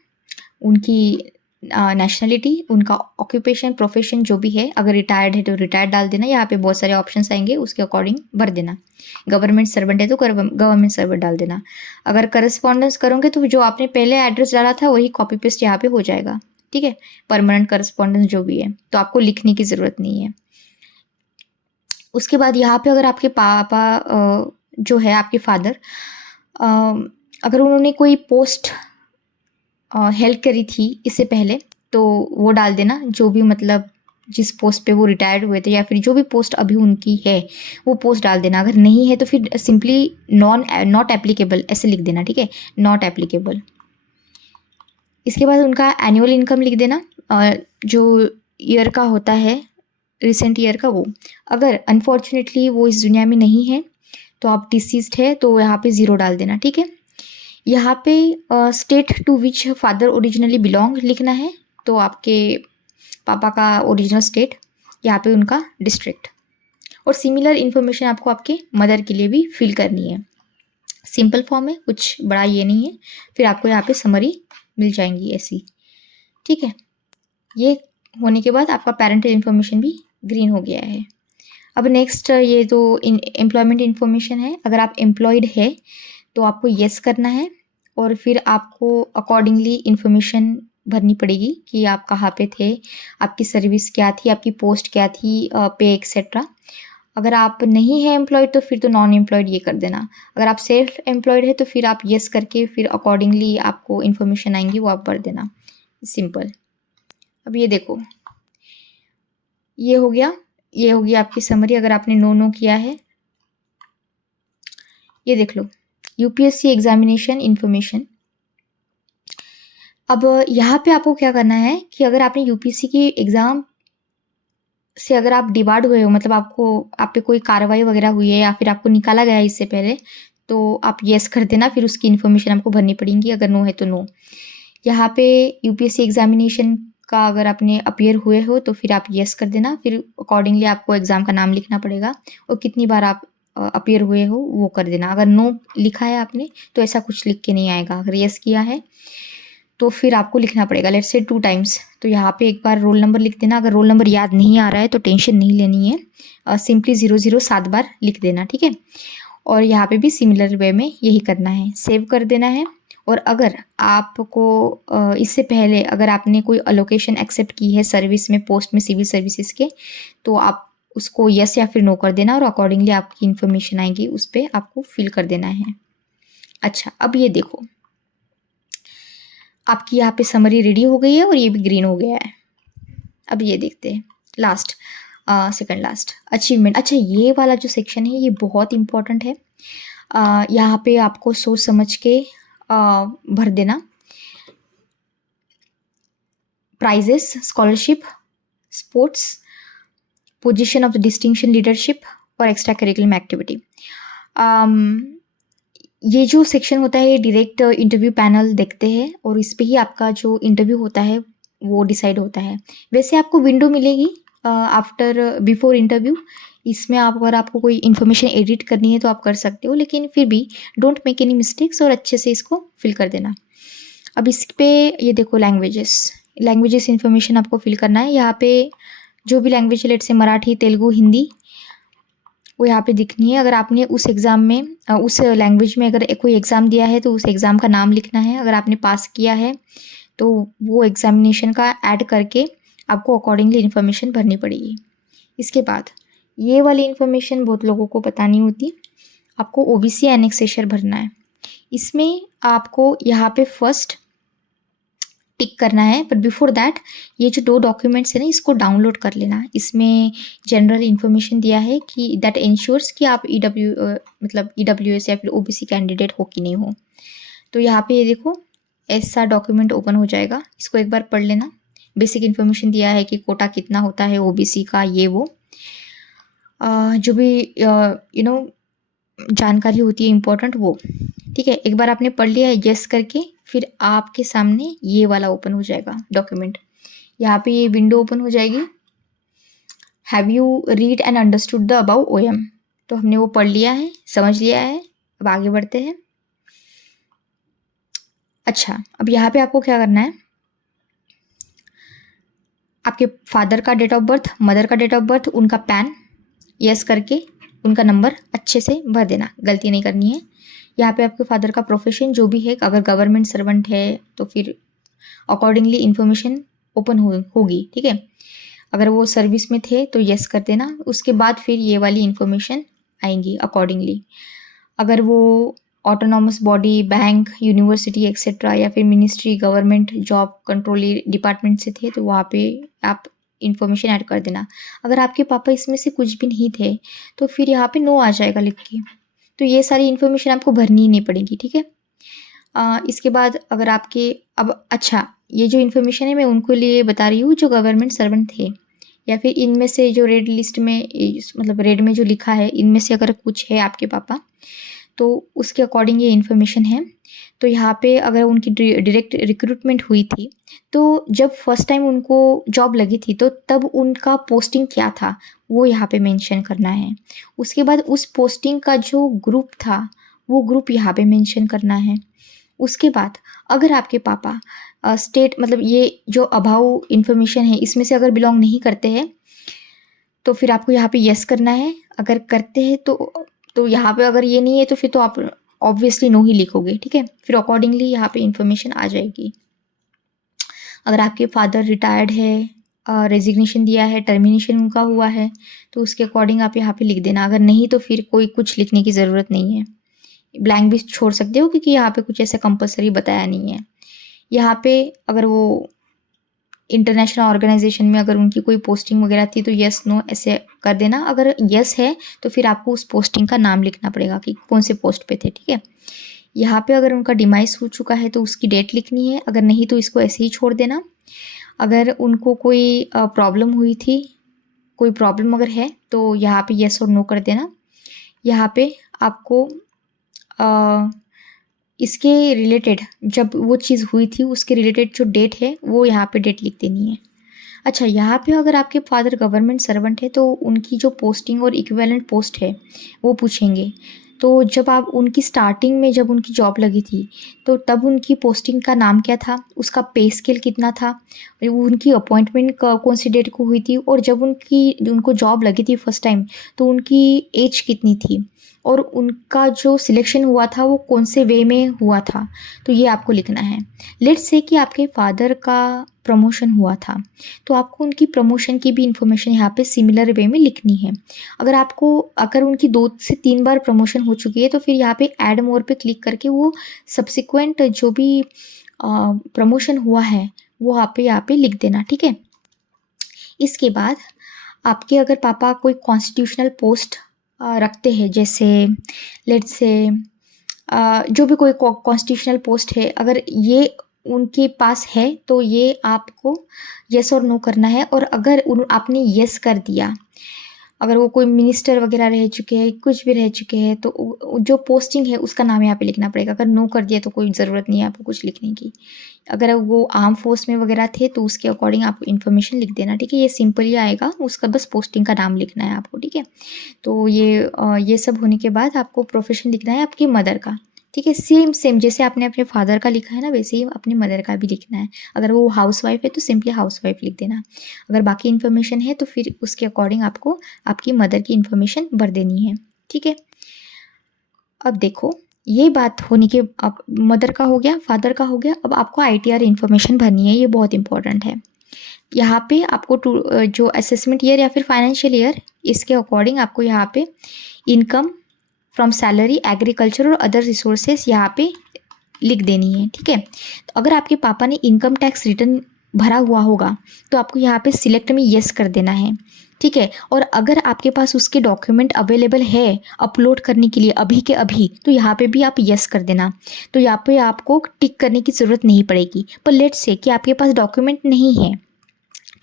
उनकी नेशनलिटी, उनका ऑक्यूपेशन, प्रोफेशन जो भी है, अगर रिटायर्ड है तो रिटायर्ड डाल देना, यहाँ पे बहुत सारे ऑप्शंस आएंगे उसके अकॉर्डिंग भर देना। गवर्नमेंट सर्वेंट है तो गवर्नमेंट सर्वेंट डाल देना। अगर करस्पॉन्डेंस करोगे तो जो आपने पहले एड्रेस डाला था वही कॉपी पेस्ट यहाँ पे हो जाएगा, ठीक है। परमानेंट करस्पॉन्डेंस जो भी है तो आपको लिखने की ज़रूरत नहीं है। उसके बाद यहाँ पे अगर आपके पापा जो है आपके फादर, अगर उन्होंने कोई पोस्ट हेल्प करी थी इससे पहले तो वो डाल देना, जो भी मतलब जिस पोस्ट पे वो रिटायर्ड हुए थे या फिर जो भी पोस्ट अभी उनकी है वो पोस्ट डाल देना। अगर नहीं है तो फिर सिंपली नॉट एप्लीकेबल ऐसे लिख देना, ठीक है, नॉट एप्लीकेबल। इसके बाद उनका एनुअल इनकम लिख देना, जो ईयर का होता है, रिसेंट ईयर का वो। अगर अनफॉर्चुनेटली वो इस दुनिया में नहीं है तो आप डिसीज्ड है तो यहाँ पे 0 डाल देना, ठीक है। यहाँ पे state to which father originally belong लिखना है, तो आपके पापा का ओरिजिनल स्टेट, यहाँ पे उनका डिस्ट्रिक्ट, और सिमिलर इन्फॉर्मेशन आपको आपके मदर के लिए भी फिल करनी है। सिंपल फॉर्म है, कुछ बड़ा ये नहीं है। फिर आपको यहाँ पे समरी मिल जाएंगी ऐसी, ठीक है। ये होने के बाद आपका पेरेंटल इन्फॉर्मेशन भी ग्रीन हो गया है। अब नेक्स्ट ये तो एम्प्लॉयमेंट इन्फॉर्मेशन है। अगर आप एम्प्लॉयड है तो आपको येस करना है, और फिर आपको अकॉर्डिंगली इन्फॉर्मेशन भरनी पड़ेगी कि आप कहाँ पे थे, आपकी सर्विस क्या थी, आपकी पोस्ट क्या थी, पे एक्सेट्रा। अगर आप नहीं है एम्प्लॉयड तो फिर तो नॉन एम्प्लॉयड ये कर देना। अगर आप सेल्फ एम्प्लॉयड है तो फिर आप येस करके फिर अकॉर्डिंगली आपको इन्फॉर्मेशन आएंगी वो आप भर देना, सिंपल। अब ये देखो, ये हो गया, ये होगी आपकी समरी। अगर आपने नो किया है, ये देख लो, यूपीएससी एग्जामिनेशन इन्फॉर्मेशन। अब यहाँ पे आपको क्या करना है कि अगर आपने यूपीएससी की एग्ज़ाम से अगर आप डिबार्ड हुए हो, मतलब आप पे कोई कार्रवाई वगैरह हुई है या फिर आपको निकाला गया है इससे पहले, तो आप येस कर देना, फिर उसकी इन्फॉर्मेशन आपको भरनी पड़ेगी। अगर नो है तो नो। यहाँ पे यूपीएससी एग्जामिनेशन का अगर आपने अपीयर हुए हो तो फिर आप येस कर देना, फिर अकॉर्डिंगली आपको एग्ज़ाम का नाम लिखना पड़ेगा और कितनी बार आप अपीयर हुए हो वो कर देना। अगर नो लिखा है आपने तो ऐसा कुछ लिख के नहीं आएगा। अगर येस किया है तो फिर आपको लिखना पड़ेगा, लेट्स से 2 टाइम्स। तो यहाँ पे एक बार रोल नंबर लिख देना। अगर रोल नंबर याद नहीं आ रहा है तो टेंशन नहीं लेनी है, सिंपली 00 7 बार लिख देना, ठीक है। और यहाँ पे भी सिमिलर वे में यही करना है, सेव कर देना है। और अगर आपको इससे पहले अगर आपने कोई अलोकेशन एक्सेप्ट की है सर्विस में, पोस्ट में, सिविल सर्विसेज के, तो आप उसको यस या फिर नो कर देना और अकॉर्डिंगली आपकी इन्फॉर्मेशन आएगी, उस पर आपको फिल कर देना है। अच्छा, अब ये देखो, आपकी यहाँ पे समरी रेडी हो गई है और ये भी ग्रीन हो गया है। अब ये देखते हैं लास्ट, सेकंड लास्ट, अचीवमेंट। अच्छा, ये वाला जो सेक्शन है ये बहुत इंपॉर्टेंट है। यहाँ पे आपको सोच समझ के भर देना। Prizes, scholarship, sports, position of the distinction leadership और एक्स्ट्रा करिकुलम एक्टिविटी। ये जो सेक्शन होता है ये डायरेक्ट इंटरव्यू पैनल देखते हैं और इस पे ही आपका जो इंटरव्यू होता है वो डिसाइड होता है। वैसे आपको विंडो मिलेगी आफ्टर बिफोर इंटरव्यू, इसमें आप अगर आपको कोई इन्फॉर्मेशन एडिट करनी है तो आप कर सकते हो, लेकिन फिर भी डोंट मेक एनी मिस्टेक्स और अच्छे से इसको फिल कर देना। अब इस पे ये देखो लैंग्वेजेस इन्फॉर्मेशन आपको फिल करना है। यहाँ पे जो भी लैंग्वेज लेट से मराठी, तेलुगु, हिंदी वो यहाँ पे दिखनी है। अगर आपने उस एग्ज़ाम में उस लैंग्वेज में अगर कोई एग्ज़ाम दिया है तो उस एग्ज़ाम का नाम लिखना है। अगर आपने पास किया है तो वो एग्ज़ामिनेशन का ऐड करके आपको अकॉर्डिंगली इन्फॉर्मेशन भरनी पड़ेगी। इसके बाद ये वाली इन्फॉर्मेशन बहुत लोगों को पता नहीं होती, आपको ओबीसी एनेक्सेशन भरना है। इसमें आपको यहाँ पे फर्स्ट टिक करना है, बट बिफोर दैट ये जो 2 डॉक्यूमेंट्स है ना इसको डाउनलोड कर लेना। इसमें जनरल इन्फॉर्मेशन दिया है कि दैट इंश्योर्स कि आप मतलब ईडब्ल्यूएस या फिर ओबीसी कैंडिडेट हो कि नहीं हो। तो यहाँ पे ये देखो ऐसा डॉक्यूमेंट ओपन हो जाएगा, इसको एक बार पढ़ लेना। बेसिक इन्फॉर्मेशन दिया है कि कोटा कितना होता है ओबीसी का, ये वो जो भी जानकारी होती है इम्पोर्टेंट वो, ठीक है। एक बार आपने पढ़ लिया है यस करके, फिर आपके सामने ये वाला ओपन हो जाएगा डॉक्यूमेंट। यहाँ पे ये विंडो ओपन हो जाएगी, have you read and understood the about OM. तो हमने वो पढ़ लिया है, समझ लिया है। अब आगे बढ़ते हैं। अच्छा, अब यहाँ पे आपको क्या करना है, आपके फादर का डेट ऑफ बर्थ, मदर का डेट ऑफ बर्थ, उनका पैन यस करके उनका नंबर अच्छे से भर देना, गलती नहीं करनी है। यहाँ पे आपके फादर का प्रोफेशन जो भी है, अगर गवर्नमेंट सर्वेंट है तो फिर अकॉर्डिंगली इन्फॉर्मेशन ओपन होगी, ठीक है। अगर वो सर्विस में थे तो यस कर देना। उसके बाद फिर ये वाली इन्फॉर्मेशन आएंगी अकॉर्डिंगली। अगर वो autonomous body, bank, university etcetera या फिर ministry, government job control department से थे तो वहाँ पे आप इन्फॉर्मेशन ऐड कर देना। अगर आपके पापा इसमें से कुछ भी नहीं थे तो फिर यहाँ पे नो आ जाएगा लिख के। तो ये सारी इन्फॉर्मेशन आपको भरनी ही नहीं पड़ेगी, ठीक है। इसके बाद अगर आपके अब अच्छा, ये जो इन्फॉर्मेशन है मैं उनको लिए बता रही हूँ जो गवर्नमेंट सर्वेंट थे, या फिर इनमें से जो रेड लिस्ट में मतलब रेड में जो लिखा है इनमें से अगर कुछ है आपके पापा तो उसके अकॉर्डिंग ये इन्फॉर्मेशन है। तो यहाँ पे अगर उनकी डायरेक्ट रिक्रूटमेंट हुई थी तो जब फर्स्ट टाइम उनको जॉब लगी थी तो तब उनका पोस्टिंग क्या था वो यहाँ पे मेंशन करना है। उसके बाद उस पोस्टिंग का जो ग्रुप था वो ग्रुप यहाँ पे मेंशन करना है। उसके बाद अगर आपके पापा स्टेट मतलब ये जो अभाव इन्फॉर्मेशन है इसमें से अगर बिलोंग नहीं करते हैं तो फिर आपको यहाँ पे यस करना है। अगर करते हैं तो यहाँ पे अगर ये नहीं है तो फिर तो आप ऑब्वियसली नो ही लिखोगे, ठीक है। फिर अकॉर्डिंगली यहाँ पे इन्फॉर्मेशन आ जाएगी। अगर आपके फादर रिटायर्ड है, रेजिग्नेशन दिया है, टर्मिनेशन उनका हुआ है तो उसके अकॉर्डिंग आप यहाँ पे लिख देना। अगर नहीं तो फिर कोई कुछ लिखने की ज़रूरत नहीं है, ब्लैंक भी छोड़ सकते हो क्योंकि यहाँ पे कुछ ऐसा कंपलसरी बताया नहीं है। यहाँ पे अगर वो इंटरनेशनल ऑर्गेनाइजेशन में अगर उनकी कोई पोस्टिंग वगैरह थी तो यस नो ऐसे कर देना। अगर यस है तो फिर आपको उस पोस्टिंग का नाम लिखना पड़ेगा कि कौन से पोस्ट पे थे, ठीक है। यहाँ पे अगर उनका डिमाइस हो चुका है तो उसकी डेट लिखनी है, अगर नहीं तो इसको ऐसे ही छोड़ देना। अगर उनको कोई प्रॉब्लम हुई थी, कोई प्रॉब्लम अगर है तो यहाँ पे यस और नो कर देना। यहाँ पे आपको इसके रिलेटेड जब वो चीज़ हुई थी उसके रिलेटेड जो डेट है वो यहाँ पे डेट लिख देनी है। अच्छा, यहाँ पे अगर आपके फादर गवर्नमेंट सर्वेंट है तो उनकी जो पोस्टिंग और इक्विवेलेंट पोस्ट है वो पूछेंगे। तो जब आप उनकी स्टार्टिंग में जब उनकी जॉब लगी थी तो तब उनकी पोस्टिंग का नाम क्या था, उसका पे स्केल कितना था, उनकी अपॉइंटमेंट कौन सी डेट को हुई थी, और जब उनको जॉब लगी थी फर्स्ट टाइम तो उनकी एज कितनी थी, और उनका जो सिलेक्शन हुआ था वो कौन से वे में हुआ था। तो ये आपको लिखना है। लेट्स से कि आपके फादर का प्रमोशन हुआ था तो आपको उनकी प्रमोशन की भी इंफॉर्मेशन यहाँ पे सिमिलर वे में लिखनी है। अगर उनकी 2 से 3 बार प्रमोशन हो चुकी है तो फिर यहाँ पे ऐड मोर पे क्लिक करके वो सब्सिक्वेंट जो भी प्रमोशन हुआ है वो यहाँ पे लिख देना, ठीक है। इसके बाद आपके अगर पापा कोई कॉन्स्टिट्यूशनल पोस्ट रखते हैं, जैसे लेट्स से जो भी कोई कॉन्स्टिट्यूशनल पोस्ट है, अगर ये उनके पास है तो ये आपको यस और नो करना है। और अगर आपने यस कर दिया अगर वो कोई मिनिस्टर वगैरह रह चुके हैं, कुछ भी रह चुके हैं, तो जो पोस्टिंग है उसका नाम यहाँ पे लिखना पड़ेगा। अगर नो कर दिया तो कोई ज़रूरत नहीं है आपको कुछ लिखने की। अगर वो आर्म फोर्स में वगैरह थे तो उसके अकॉर्डिंग आप इन्फॉर्मेशन लिख देना, ठीक है। ये सिंपल ही आएगा, उसका बस पोस्टिंग का नाम लिखना है आपको, ठीक है। तो ये सब होने के बाद आपको प्रोफेशन लिखना है आपकी मदर का, ठीक है। सेम सेम जैसे आपने अपने फादर का लिखा है ना, वैसे ही अपनी मदर का भी लिखना है। अगर वो हाउसवाइफ है तो सिंपली हाउसवाइफ लिख देना। अगर बाकी इन्फॉर्मेशन है तो फिर उसके अकॉर्डिंग आपको आपकी मदर की इन्फॉर्मेशन भर देनी है, ठीक है। अब देखो, ये बात होने के, अब मदर का हो गया, फादर का हो गया, अब आपको ITR इन्फॉर्मेशन भरनी है। ये बहुत इंपॉर्टेंट है। यहाँ पे आपको जो असेसमेंट ईयर या फिर फाइनेंशियल ईयर, इसके अकॉर्डिंग आपको यहाँ पे इनकम फ्रॉम सैलरी, एग्रीकल्चर और अदर रिसोर्सेज यहाँ पे लिख देनी है, ठीक है। तो अगर आपके पापा ने इनकम टैक्स रिटर्न भरा हुआ होगा तो आपको यहाँ पे सिलेक्ट में यस कर देना है, ठीक है। और अगर आपके पास उसके डॉक्यूमेंट अवेलेबल है अपलोड करने के लिए अभी के अभी, तो यहाँ पे भी आप यस कर देना। तो यहाँ पे आपको टिक करने की ज़रूरत नहीं पड़ेगी। पर लेट्स से कि आपके पास डॉक्यूमेंट नहीं है,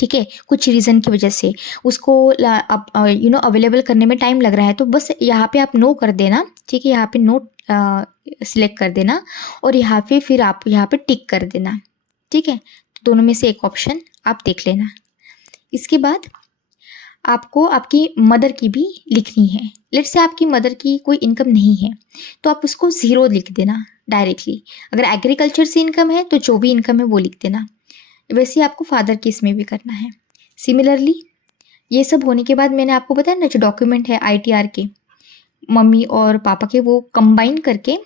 ठीक है, कुछ रीज़न की वजह से उसको अवेलेबल करने में टाइम लग रहा है, तो बस यहाँ पे आप नो कर देना, ठीक है। यहाँ पे नो सिलेक्ट कर देना और यहाँ पे फिर आप यहाँ पे टिक कर देना, ठीक है। दोनों में से एक ऑप्शन आप देख लेना। इसके बाद आपको आपकी मदर की भी लिखनी है। लेट्स से आपकी मदर की कोई इनकम नहीं है तो आप उसको ज़ीरो लिख देना डायरेक्टली। अगर एग्रीकल्चर से इनकम है तो जो भी इनकम है वो लिख देना। वैसे ही आपको फादर की इसमें भी करना है। सिमिलरली ये सब होने के बाद मैंने आपको बताया ना, जो डॉक्यूमेंट है ITR के, मम्मी और पापा के, वो कंबाइन करके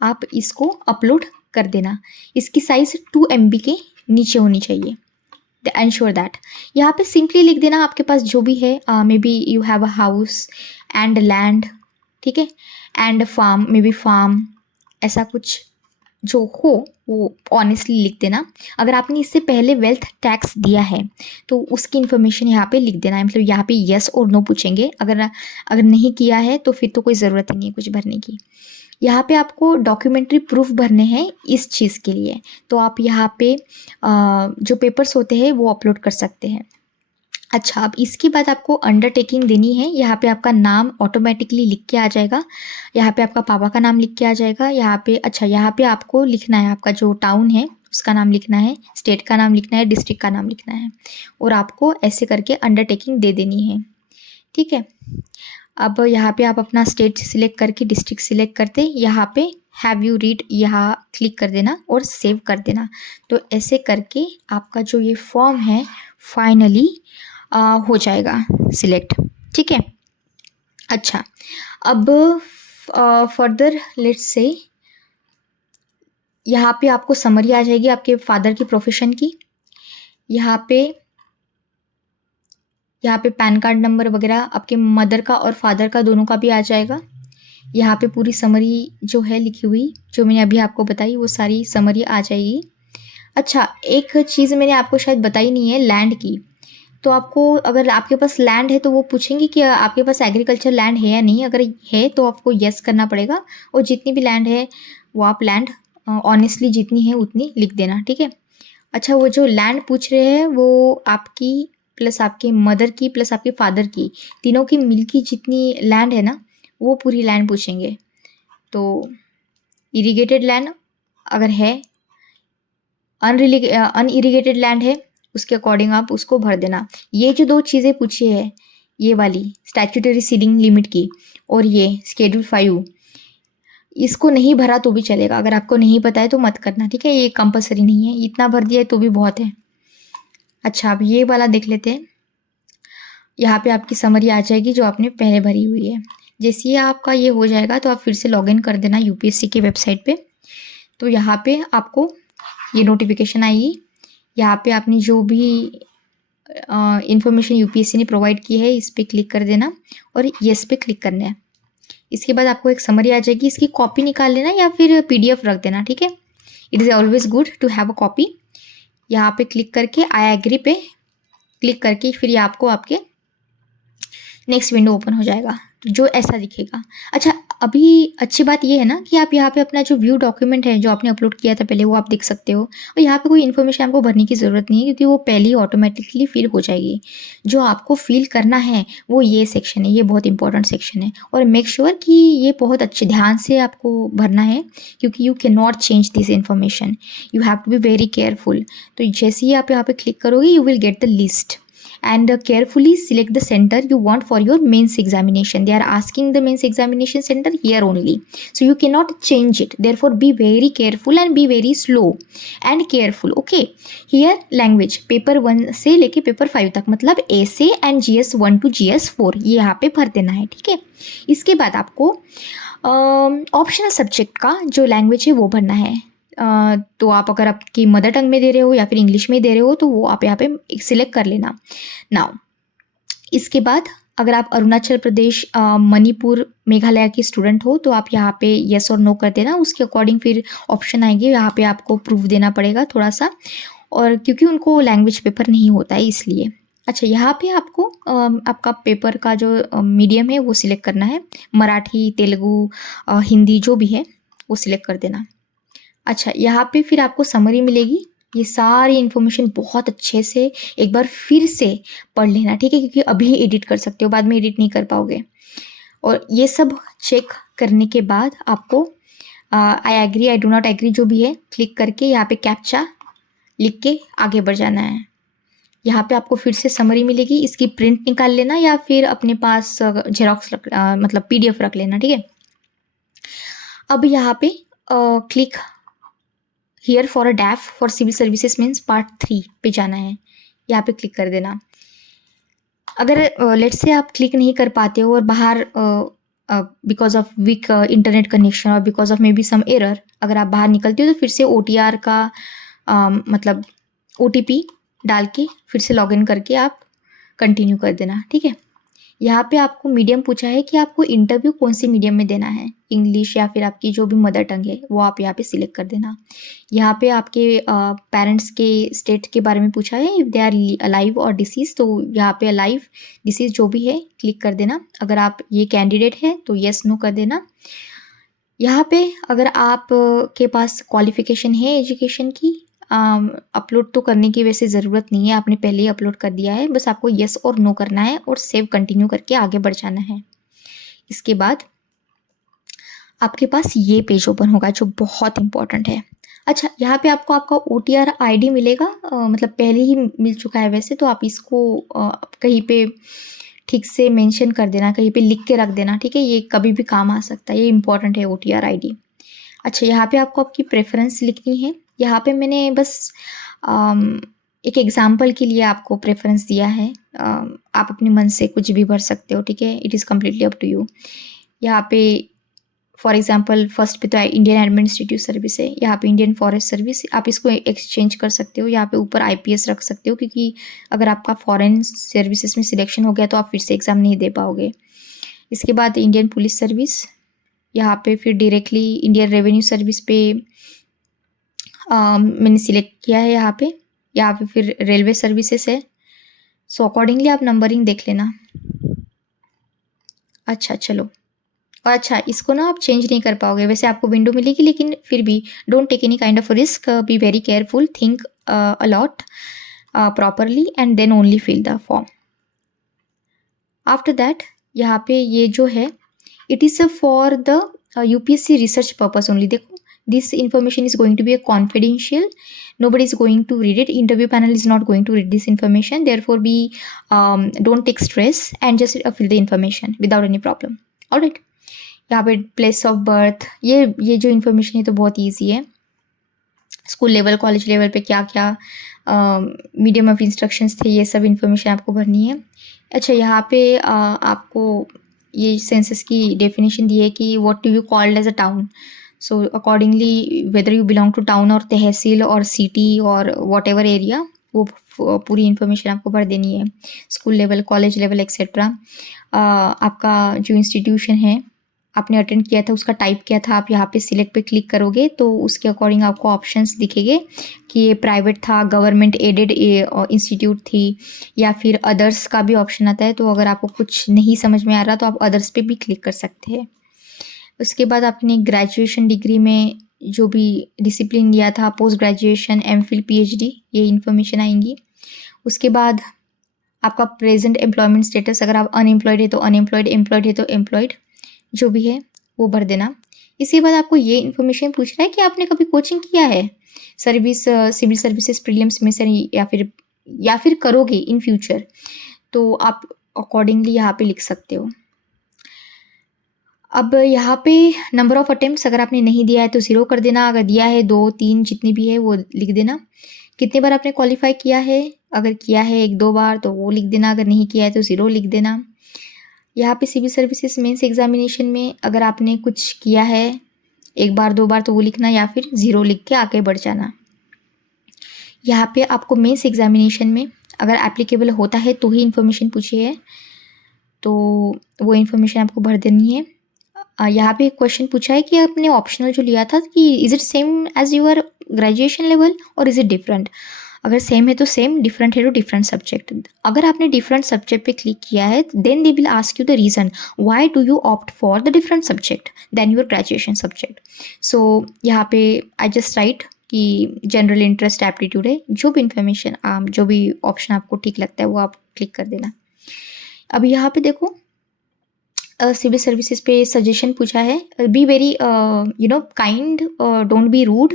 आप इसको अपलोड कर देना। इसकी साइज़ 2 MB के नीचे होनी चाहिए। Ensure that. यहाँ पे सिंपली लिख देना आपके पास जो भी है, maybe you have a house and land, ठीक है, and farm, maybe farm, ऐसा कुछ जो हो वो ऑनेस्टली लिख देना। अगर आपने इससे पहले वेल्थ टैक्स दिया है तो उसकी इन्फॉर्मेशन यहाँ पे लिख देना है। मतलब यहाँ पे यस और नो पूछेंगे। अगर नहीं किया है तो फिर तो कोई ज़रूरत ही नहीं है कुछ भरने की। यहाँ पे आपको डॉक्यूमेंट्री प्रूफ भरने हैं इस चीज़ के लिए, तो आप यहाँ पे जो पेपर्स होते हैं वो अपलोड कर सकते हैं। अच्छा, अब इसके बाद आपको अंडरटेकिंग देनी है। यहाँ पे आपका नाम ऑटोमेटिकली लिख के आ जाएगा। यहाँ पे आपका पापा का नाम लिख के आ जाएगा। यहाँ पे अच्छा, यहाँ पे आपको लिखना है आपका जो टाउन है उसका नाम लिखना है, स्टेट का नाम लिखना है, डिस्ट्रिक्ट का नाम लिखना है, और आपको ऐसे करके अंडरटेकिंग दे देनी है, ठीक है। अब यहाँ पे आप अपना स्टेट सिलेक्ट करके डिस्ट्रिक्ट सिलेक्ट करते, यहाँ पे हैव यू रीड यहाँ क्लिक कर देना और सेव कर देना। तो ऐसे करके आपका जो ये फॉर्म है फाइनली हो जाएगा सिलेक्ट, ठीक है। अच्छा, अब फर्दर लेट्स से यहाँ पे आपको समरी आ जाएगी आपके फादर की प्रोफेशन की। यहाँ पे पैन कार्ड नंबर वगैरह आपके मदर का और फादर का दोनों का भी आ जाएगा। यहाँ पे पूरी समरी जो है लिखी हुई, जो मैंने अभी आपको बताई, वो सारी समरी आ जाएगी। अच्छा, एक चीज़ मैंने आपको शायद बताई नहीं है, लैंड की। तो आपको, अगर आपके पास लैंड है तो वो पूछेंगे कि आपके पास एग्रीकल्चर लैंड है या नहीं। अगर है तो आपको यस करना पड़ेगा, और जितनी भी लैंड है वो आप लैंड ऑनेस्टली जितनी है उतनी लिख देना, ठीक है। अच्छा, वो जो लैंड पूछ रहे हैं वो आपकी प्लस आपके मदर की प्लस आपके फादर की, तीनों की मिलकी जितनी लैंड है ना, वो पूरी लैंड पूछेंगे। तो इरीगेटेड लैंड अगर है, अनइरीगेटेड लैंड है, उसके अकॉर्डिंग आप उसको भर देना। ये जो दो चीज़ें पूछी है, ये वाली स्टैट्यूटरी सीडिंग लिमिट की और ये शेड्यूल 5, इसको नहीं भरा तो भी चलेगा। अगर आपको नहीं पता है तो मत करना, ठीक है। ये कंपलसरी नहीं है, इतना भर दिया है तो भी बहुत है। अच्छा, अब ये वाला देख लेते हैं। यहाँ पे आपकी समरी आ जाएगी जो आपने पहले भरी हुई है। जैसे ही आपका ये हो जाएगा तो आप फिर से लॉगिन कर देना UPSC की वेबसाइट पे। तो यहाँ पे आपको ये नोटिफिकेशन आएगी। यहाँ पे आपने जो भी इंफॉर्मेशन UPSC ने प्रोवाइड की है इस पर क्लिक कर देना और येस पे क्लिक करना है। इसके बाद आपको एक समरी आ जाएगी, इसकी कॉपी निकाल लेना या फिर PDF रख देना, ठीक है। It is always good to have a copy. यहाँ पे क्लिक करके आई एग्री पे क्लिक करके फिर ये आपको आपके नेक्स्ट विंडो ओपन हो जाएगा जो ऐसा दिखेगा। अच्छा, अभी अच्छी बात ये है ना कि आप यहाँ पे अपना जो व्यू डॉक्यूमेंट है जो आपने अपलोड किया था पहले वो आप देख सकते हो, और यहाँ पे कोई इन्फॉर्मेशन आपको भरने की ज़रूरत नहीं है क्योंकि वो पहले ही ऑटोमेटिकली फिल हो जाएगी। जो आपको फिल करना है वो ये सेक्शन है, ये बहुत इंपॉर्टेंट सेक्शन है, और मेक श्योर कि ये बहुत अच्छे ध्यान से आपको भरना है क्योंकि you cannot change this information, you have to be very careful. तो जैसे ही आप यहाँ पे क्लिक करोगे you will get the list and carefully select the center you want for your mains examination. They are asking the mains examination center here only, so you cannot change it. Therefore be very careful and be very slow and careful. Okay, here language paper 1 से लेके paper 5 तक, मतलब ए से and GS 1 to GS 4 ये यहाँ पे भर देना है। ठीक है, इसके बाद आपको ऑप्शनल सब्जेक्ट का जो लैंग्वेज है वो भरना है। तो आप अगर आपकी मदर टंग में दे रहे हो या फिर इंग्लिश में दे रहे हो तो वो आप यहाँ पे सिलेक्ट कर लेना। नाउ इसके बाद अगर आप अरुणाचल प्रदेश, मणिपुर, मेघालय के स्टूडेंट हो तो आप यहाँ पे येस और नो कर देना। उसके अकॉर्डिंग फिर ऑप्शन आएंगे, यहाँ पे आपको प्रूफ देना पड़ेगा थोड़ा सा, और क्योंकि उनको लैंग्वेज पेपर नहीं होता है इसलिए। अच्छा, यहाँ पे आपको आपका पेपर का जो मीडियम है वो सिलेक्ट करना है, मराठी, तेलुगु, हिंदी जो भी है वो सिलेक्ट कर देना। अच्छा, यहाँ पे फिर आपको समरी मिलेगी। ये सारी इन्फॉर्मेशन बहुत अच्छे से एक बार फिर से पढ़ लेना, ठीक है, क्योंकि अभी एडिट कर सकते हो, बाद में एडिट नहीं कर पाओगे। और ये सब चेक करने के बाद आपको I agree, I do not agree जो भी है क्लिक करके यहाँ पे कैप्चा लिख के आगे बढ़ जाना है। यहाँ पे आपको फिर से समरी मिलेगी, इसकी प्रिंट निकाल लेना या फिर अपने पास जेरोक्स मतलब PDF रख लेना। ठीक है, अब यहाँ पे click here for a DAF for civil services means part 3 पे जाना है, यहाँ पे क्लिक कर देना। अगर लेट्स से आप क्लिक नहीं कर पाते हो और बाहर because of weak internet connection और because of maybe some error अगर आप बाहर निकलते हो तो फिर से OTR का मतलब OTP डाल के फिर से लॉगिन करके आप कंटिन्यू कर देना। ठीक है, यहाँ पे आपको मीडियम पूछा है कि आपको इंटरव्यू कौन सी मीडियम में देना है, इंग्लिश या फिर आपकी जो भी मदर टंग है वो आप यहाँ पे सिलेक्ट कर देना। यहाँ पे आपके पेरेंट्स के स्टेट के बारे में पूछा है, इफ़ दे आर अलाइव और डिसीज, तो यहाँ पे अलाइव डिसीज जो भी है क्लिक कर देना। अगर आप ये कैंडिडेट है तो येस नो कर देना। यहाँ पे अगर आप के पास क्वालिफिकेशन है एजुकेशन की, अपलोड तो करने की वैसे ज़रूरत नहीं है, आपने पहले ही अपलोड कर दिया है, बस आपको येस और नो करना है और सेव कंटिन्यू करके आगे बढ़ जाना है। इसके बाद आपके पास ये पेज ओपन होगा जो बहुत इंपॉर्टेंट है। अच्छा, यहाँ पे आपको आपका OTR ID मिलेगा, मतलब पहले ही मिल चुका है वैसे, तो आप इसको कहीं पे ठीक से मेंशन कर देना, कहीं पे लिख के रख देना। ठीक है, ये कभी भी काम आ सकता है, ये इंपॉर्टेंट है OTR ID। अच्छा, यहाँ पे आपको आपकी प्रेफरेंस लिखनी है। यहाँ पे मैंने बस एक एग्जाम्पल के लिए आपको प्रेफरेंस दिया है, आप अपने मन से कुछ भी भर सकते हो। ठीक है, it is completely up to you. यहाँ पे फॉर एग्जांपल फर्स्ट पे तो इंडियन एडमिनिस्ट्रेटिव सर्विस है, यहाँ पे इंडियन फॉरेस्ट सर्विस, आप इसको एक्सचेंज कर सकते हो। यहाँ पे ऊपर IPS रख सकते हो क्योंकि अगर आपका फॉरेन सर्विसेज में सिलेक्शन हो गया तो आप फिर से एग्ज़ाम नहीं दे पाओगे। इसके बाद इंडियन पुलिस सर्विस, यहाँ पे फिर डायरेक्टली इंडियन रेवेन्यू सर्विस पे मैंने सिलेक्ट किया है यहाँ पे फिर रेलवे सर्विसेज है, सो अकॉर्डिंगली आप नंबरिंग देख लेना। अच्छा, चलो, और अच्छा इसको ना आप चेंज नहीं कर पाओगे, वैसे आपको विंडो मिलेगी लेकिन फिर भी don't take any kind of risk, be very careful, think a lot properly and then only fill the form. After that यहाँ पे ये जो है it is for the UPSC research purpose only. देखो, this information is going to be a confidential, nobody is going to read it, interview panel is not going to read this information, therefore be don't take stress and just fill the information without any problem. Alright, यहाँ पे place of birth, ये जो information है तो बहुत easy है। School level, college level पे क्या क्या मीडियम ऑफ इंस्ट्रक्शंस थे, ये सब इन्फॉर्मेशन आपको भरनी है। अच्छा, यहाँ पे आपको ये सेंसस की डेफिनेशन दी है कि what do you called as a town, so accordingly whether you belong to town और तहसील और सिटी और वॉट एवर एरिया, वो पूरी इन्फॉर्मेशन आपको भर देनी है। School level, college level etcetera, आपका जो इंस्टीट्यूशन है आपने अटेंड किया था उसका टाइप क्या था, आप यहाँ पे सिलेक्ट पे क्लिक करोगे तो उसके अकॉर्डिंग आपको ऑप्शंस दिखेंगे कि ये प्राइवेट था, गवर्नमेंट एडेड इंस्टीट्यूट थी, या फिर अदर्स का भी ऑप्शन आता है। तो अगर आपको कुछ नहीं समझ में आ रहा तो आप अदर्स पे भी क्लिक कर सकते हैं। उसके बाद आपने ग्रेजुएशन डिग्री में जो भी डिसिप्लिन लिया था, पोस्ट ग्रेजुएशन, एमफिल, पीएचडी, ये इन्फॉर्मेशन आएंगी। उसके बाद आपका प्रेजेंट एम्प्लॉयमेंट स्टेटस, अगर आप अनएम्प्लॉयड है तो अनएम्प्लॉयड, एम्प्लॉयड है तो एम्प्लॉयड, जो भी है वो भर देना। इसके बाद आपको ये इन्फॉर्मेशन पूछ रहा है कि आपने कभी कोचिंग किया है सर्विस, सिविल सर्विसेज प्रीलिम्स में से, या फिर करोगे इन फ्यूचर, तो आप अकॉर्डिंगली यहाँ पे लिख सकते हो। अब यहाँ पे नंबर ऑफ अटेम्प्ट्स, अगर आपने नहीं दिया है तो 0 कर देना, अगर दिया है 2, 3 जितनी भी है वो लिख देना। कितने बार आपने क्वालिफाई किया है, अगर किया है 1-2 बार तो वो लिख देना, अगर नहीं किया है तो 0 लिख देना। यहाँ पे सिविल सर्विसेज मेंस एग्जामिनेशन में अगर आपने कुछ किया है 1 बार 2 बार तो वो लिखना, या फिर 0 लिख के आगे बढ़ जाना। यहाँ पे आपको मेंस एग्जामिनेशन में अगर एप्लीकेबल होता है तो ही इन्फॉर्मेशन पूछी है, तो वो इन्फॉर्मेशन आपको भर देनी है। यहाँ पे एक क्वेश्चन पूछा है कि आपने ऑप्शनल जो लिया था कि is it same as your graduation level और इज़ इट डिफरेंट। अगर सेम है तो सेम, डिफरेंट है तो डिफरेंट सब्जेक्ट। अगर आपने डिफरेंट सब्जेक्ट पे क्लिक किया है then they will ask you the reason why do you opt for the different subject then your graduation subject. So यहाँ पे आई जस्ट राइट कि जनरल इंटरेस्ट, एप्टीट्यूड है, जो भी इंफॉर्मेशन, जो भी ऑप्शन आपको ठीक लगता है वो आप क्लिक कर देना। अब यहाँ पे देखो सिविल सर्विसेज पे सजेशन पूछा है, be very kind, don't be rude.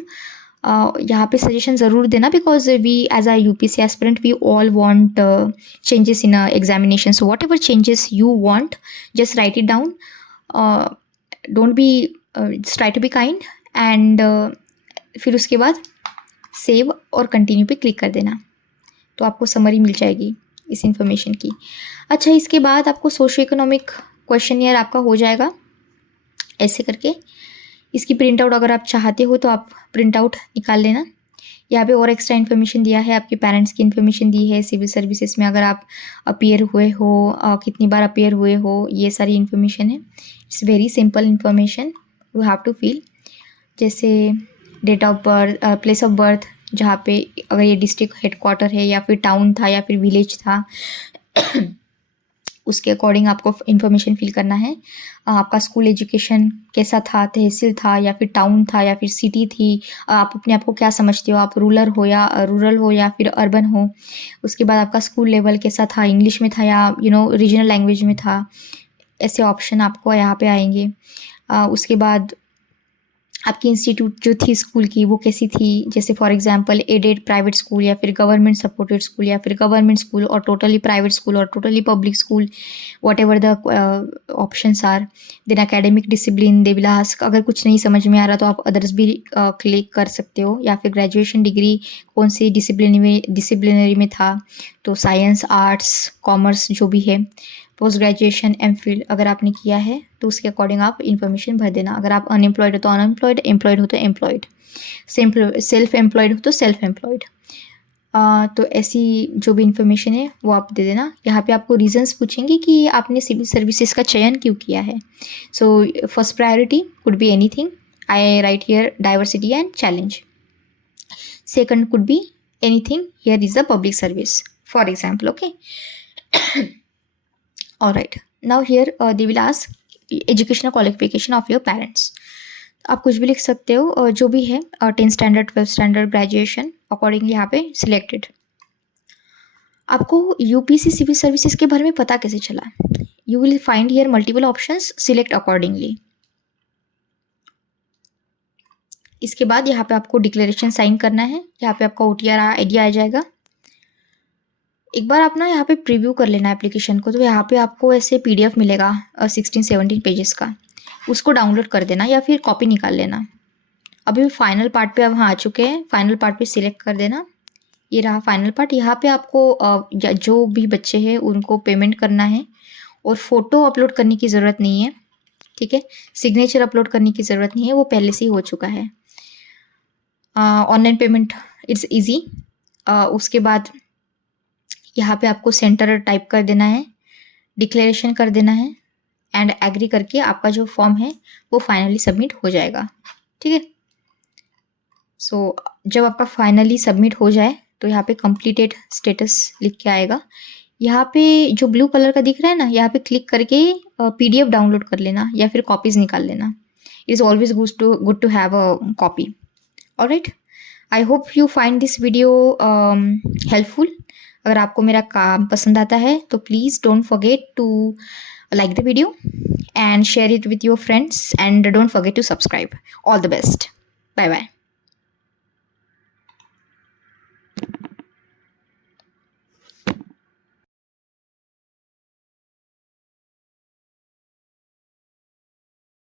यहाँ पे सजेशन ज़रूर देना, because we as a UPSC aspirant we all want changes in examination, so whatever changes you want just write it down, don't be, try to be kind, and फिर उसके बाद save और continue पे click कर देना, तो आपको summary मिल जाएगी इस इंफॉर्मेशन की। अच्छा, इसके बाद आपको सोशो इकोनॉमिक क्वेश्चनियर आपका हो जाएगा ऐसे करके। इसकी प्रिंट आउट अगर आप चाहते हो तो आप प्रिंट आउट निकाल लेना। यहाँ पे और एक्स्ट्रा इन्फॉर्मेशन दिया है, आपके पेरेंट्स की इन्फॉर्मेशन दी है, सिविल सर्विसेज में अगर आप अपीयर हुए हो, कितनी बार अपीयर हुए हो, ये सारी इन्फॉर्मेशन है। It's very simple information, you have to fill, जैसे date of birth, place of birth, जहाँ पे अगर ये डिस्ट्रिक्ट हेडक्वार्टर है या फिर टाउन था या फिर विलेज था उसके अकॉर्डिंग आपको इन्फॉर्मेशन फिल करना है। आपका स्कूल एजुकेशन कैसा था, तहसील था या फिर टाउन था या फिर सिटी थी, आप अपने आप को क्या समझते हो, आप रूरल हो या फिर अर्बन हो। उसके बाद आपका स्कूल लेवल कैसा था, इंग्लिश में था या रीजनल लैंग्वेज में था, ऐसे ऑप्शन आपको यहाँ पे आएंगे। उसके बाद आपकी इंस्टीट्यूट जो थी स्कूल की वो कैसी थी, जैसे for example aided private school या फिर गवर्नमेंट सपोर्टेड स्कूल या फिर गवर्नमेंट स्कूल और टोटली प्राइवेट स्कूल और totally public school, whatever the options are. Then academic discipline they will ask, अगर कुछ नहीं समझ में आ रहा तो आप अदर्स भी क्लिक कर सकते हो। या फिर ग्रेजुएशन डिग्री कौन सी डिसिप्लिनरी में था, तो साइंस, आर्ट्स, कॉमर्स जो भी है। पोस्ट ग्रेजुएशन, एमफिल अगर आपने किया है तो उसके अकॉर्डिंग आप इन्फॉर्मेशन भर देना। अगर आप अनएम्प्लॉयड हो तो अनएम्प्लॉयड, एम्प्लॉयड हो तो एम्प्लॉयड, सेल्फ एम्प्लॉयड हो तो सेल्फ एम्प्लॉयड। तो ऐसी जो भी इन्फॉर्मेशन है वो आप दे देना। यहाँ पे आपको रीजंस पूछेंगे कि आपने सिविल सर्विसेज का चयन क्यों किया है। So first priority could be anything, I right here diversity and challenge. Second could be anything, here is the public service for example, okay. All right, now here they will ask educational qualification of your parents. आप कुछ भी लिख सकते हो, जो भी है 10th standard, 12th standard, graduation, accordingly यहाँ पे सिलेक्टेड। आपको यूपीसी सिविल सर्विसेज के बारे में पता कैसे चला? You will find here multiple options, select accordingly. इसके बाद यहाँ पे आपको डिक्लेरेशन साइन करना है, यहाँ पे आपका OTR आइडिया आ जाएगा। एक बार आप ना यहाँ पे प्रीव्यू कर लेना एप्लीकेशन को, तो यहाँ पे आपको ऐसे PDF मिलेगा 16-17 पेजेस का, उसको डाउनलोड कर देना या फिर कॉपी निकाल लेना। अभी फाइनल पार्ट पे अब आ चुके हैं, फाइनल पार्ट पे सिलेक्ट कर देना। ये रहा फाइनल पार्ट। यहाँ पे आपको जो भी बच्चे हैं उनको पेमेंट करना है और फोटो अपलोड करने की ज़रूरत नहीं है, ठीक है। सिग्नेचर अपलोड करने की ज़रूरत नहीं है, वो पहले से ही हो चुका है। Online payment it's easy. उसके बाद यहाँ पे आपको सेंटर टाइप कर देना है, डिक्लेरेशन कर देना है एंड एग्री करके आपका जो फॉर्म है वो फाइनली सबमिट हो जाएगा, ठीक है। सो जब आपका फाइनली सबमिट हो जाए तो यहाँ पे कंप्लीटेड स्टेटस लिख के आएगा। यहाँ पे जो ब्लू कलर का दिख रहा है ना, यहाँ पे क्लिक करके PDF डाउनलोड कर लेना या फिर कॉपीज़ निकाल लेना। It is always good to have a copy. All right. I hope you find this video helpful. अगर आपको मेरा काम पसंद आता है तो please don't forget to like the video and share it with your friends, and don't forget to subscribe. All the best. Bye bye.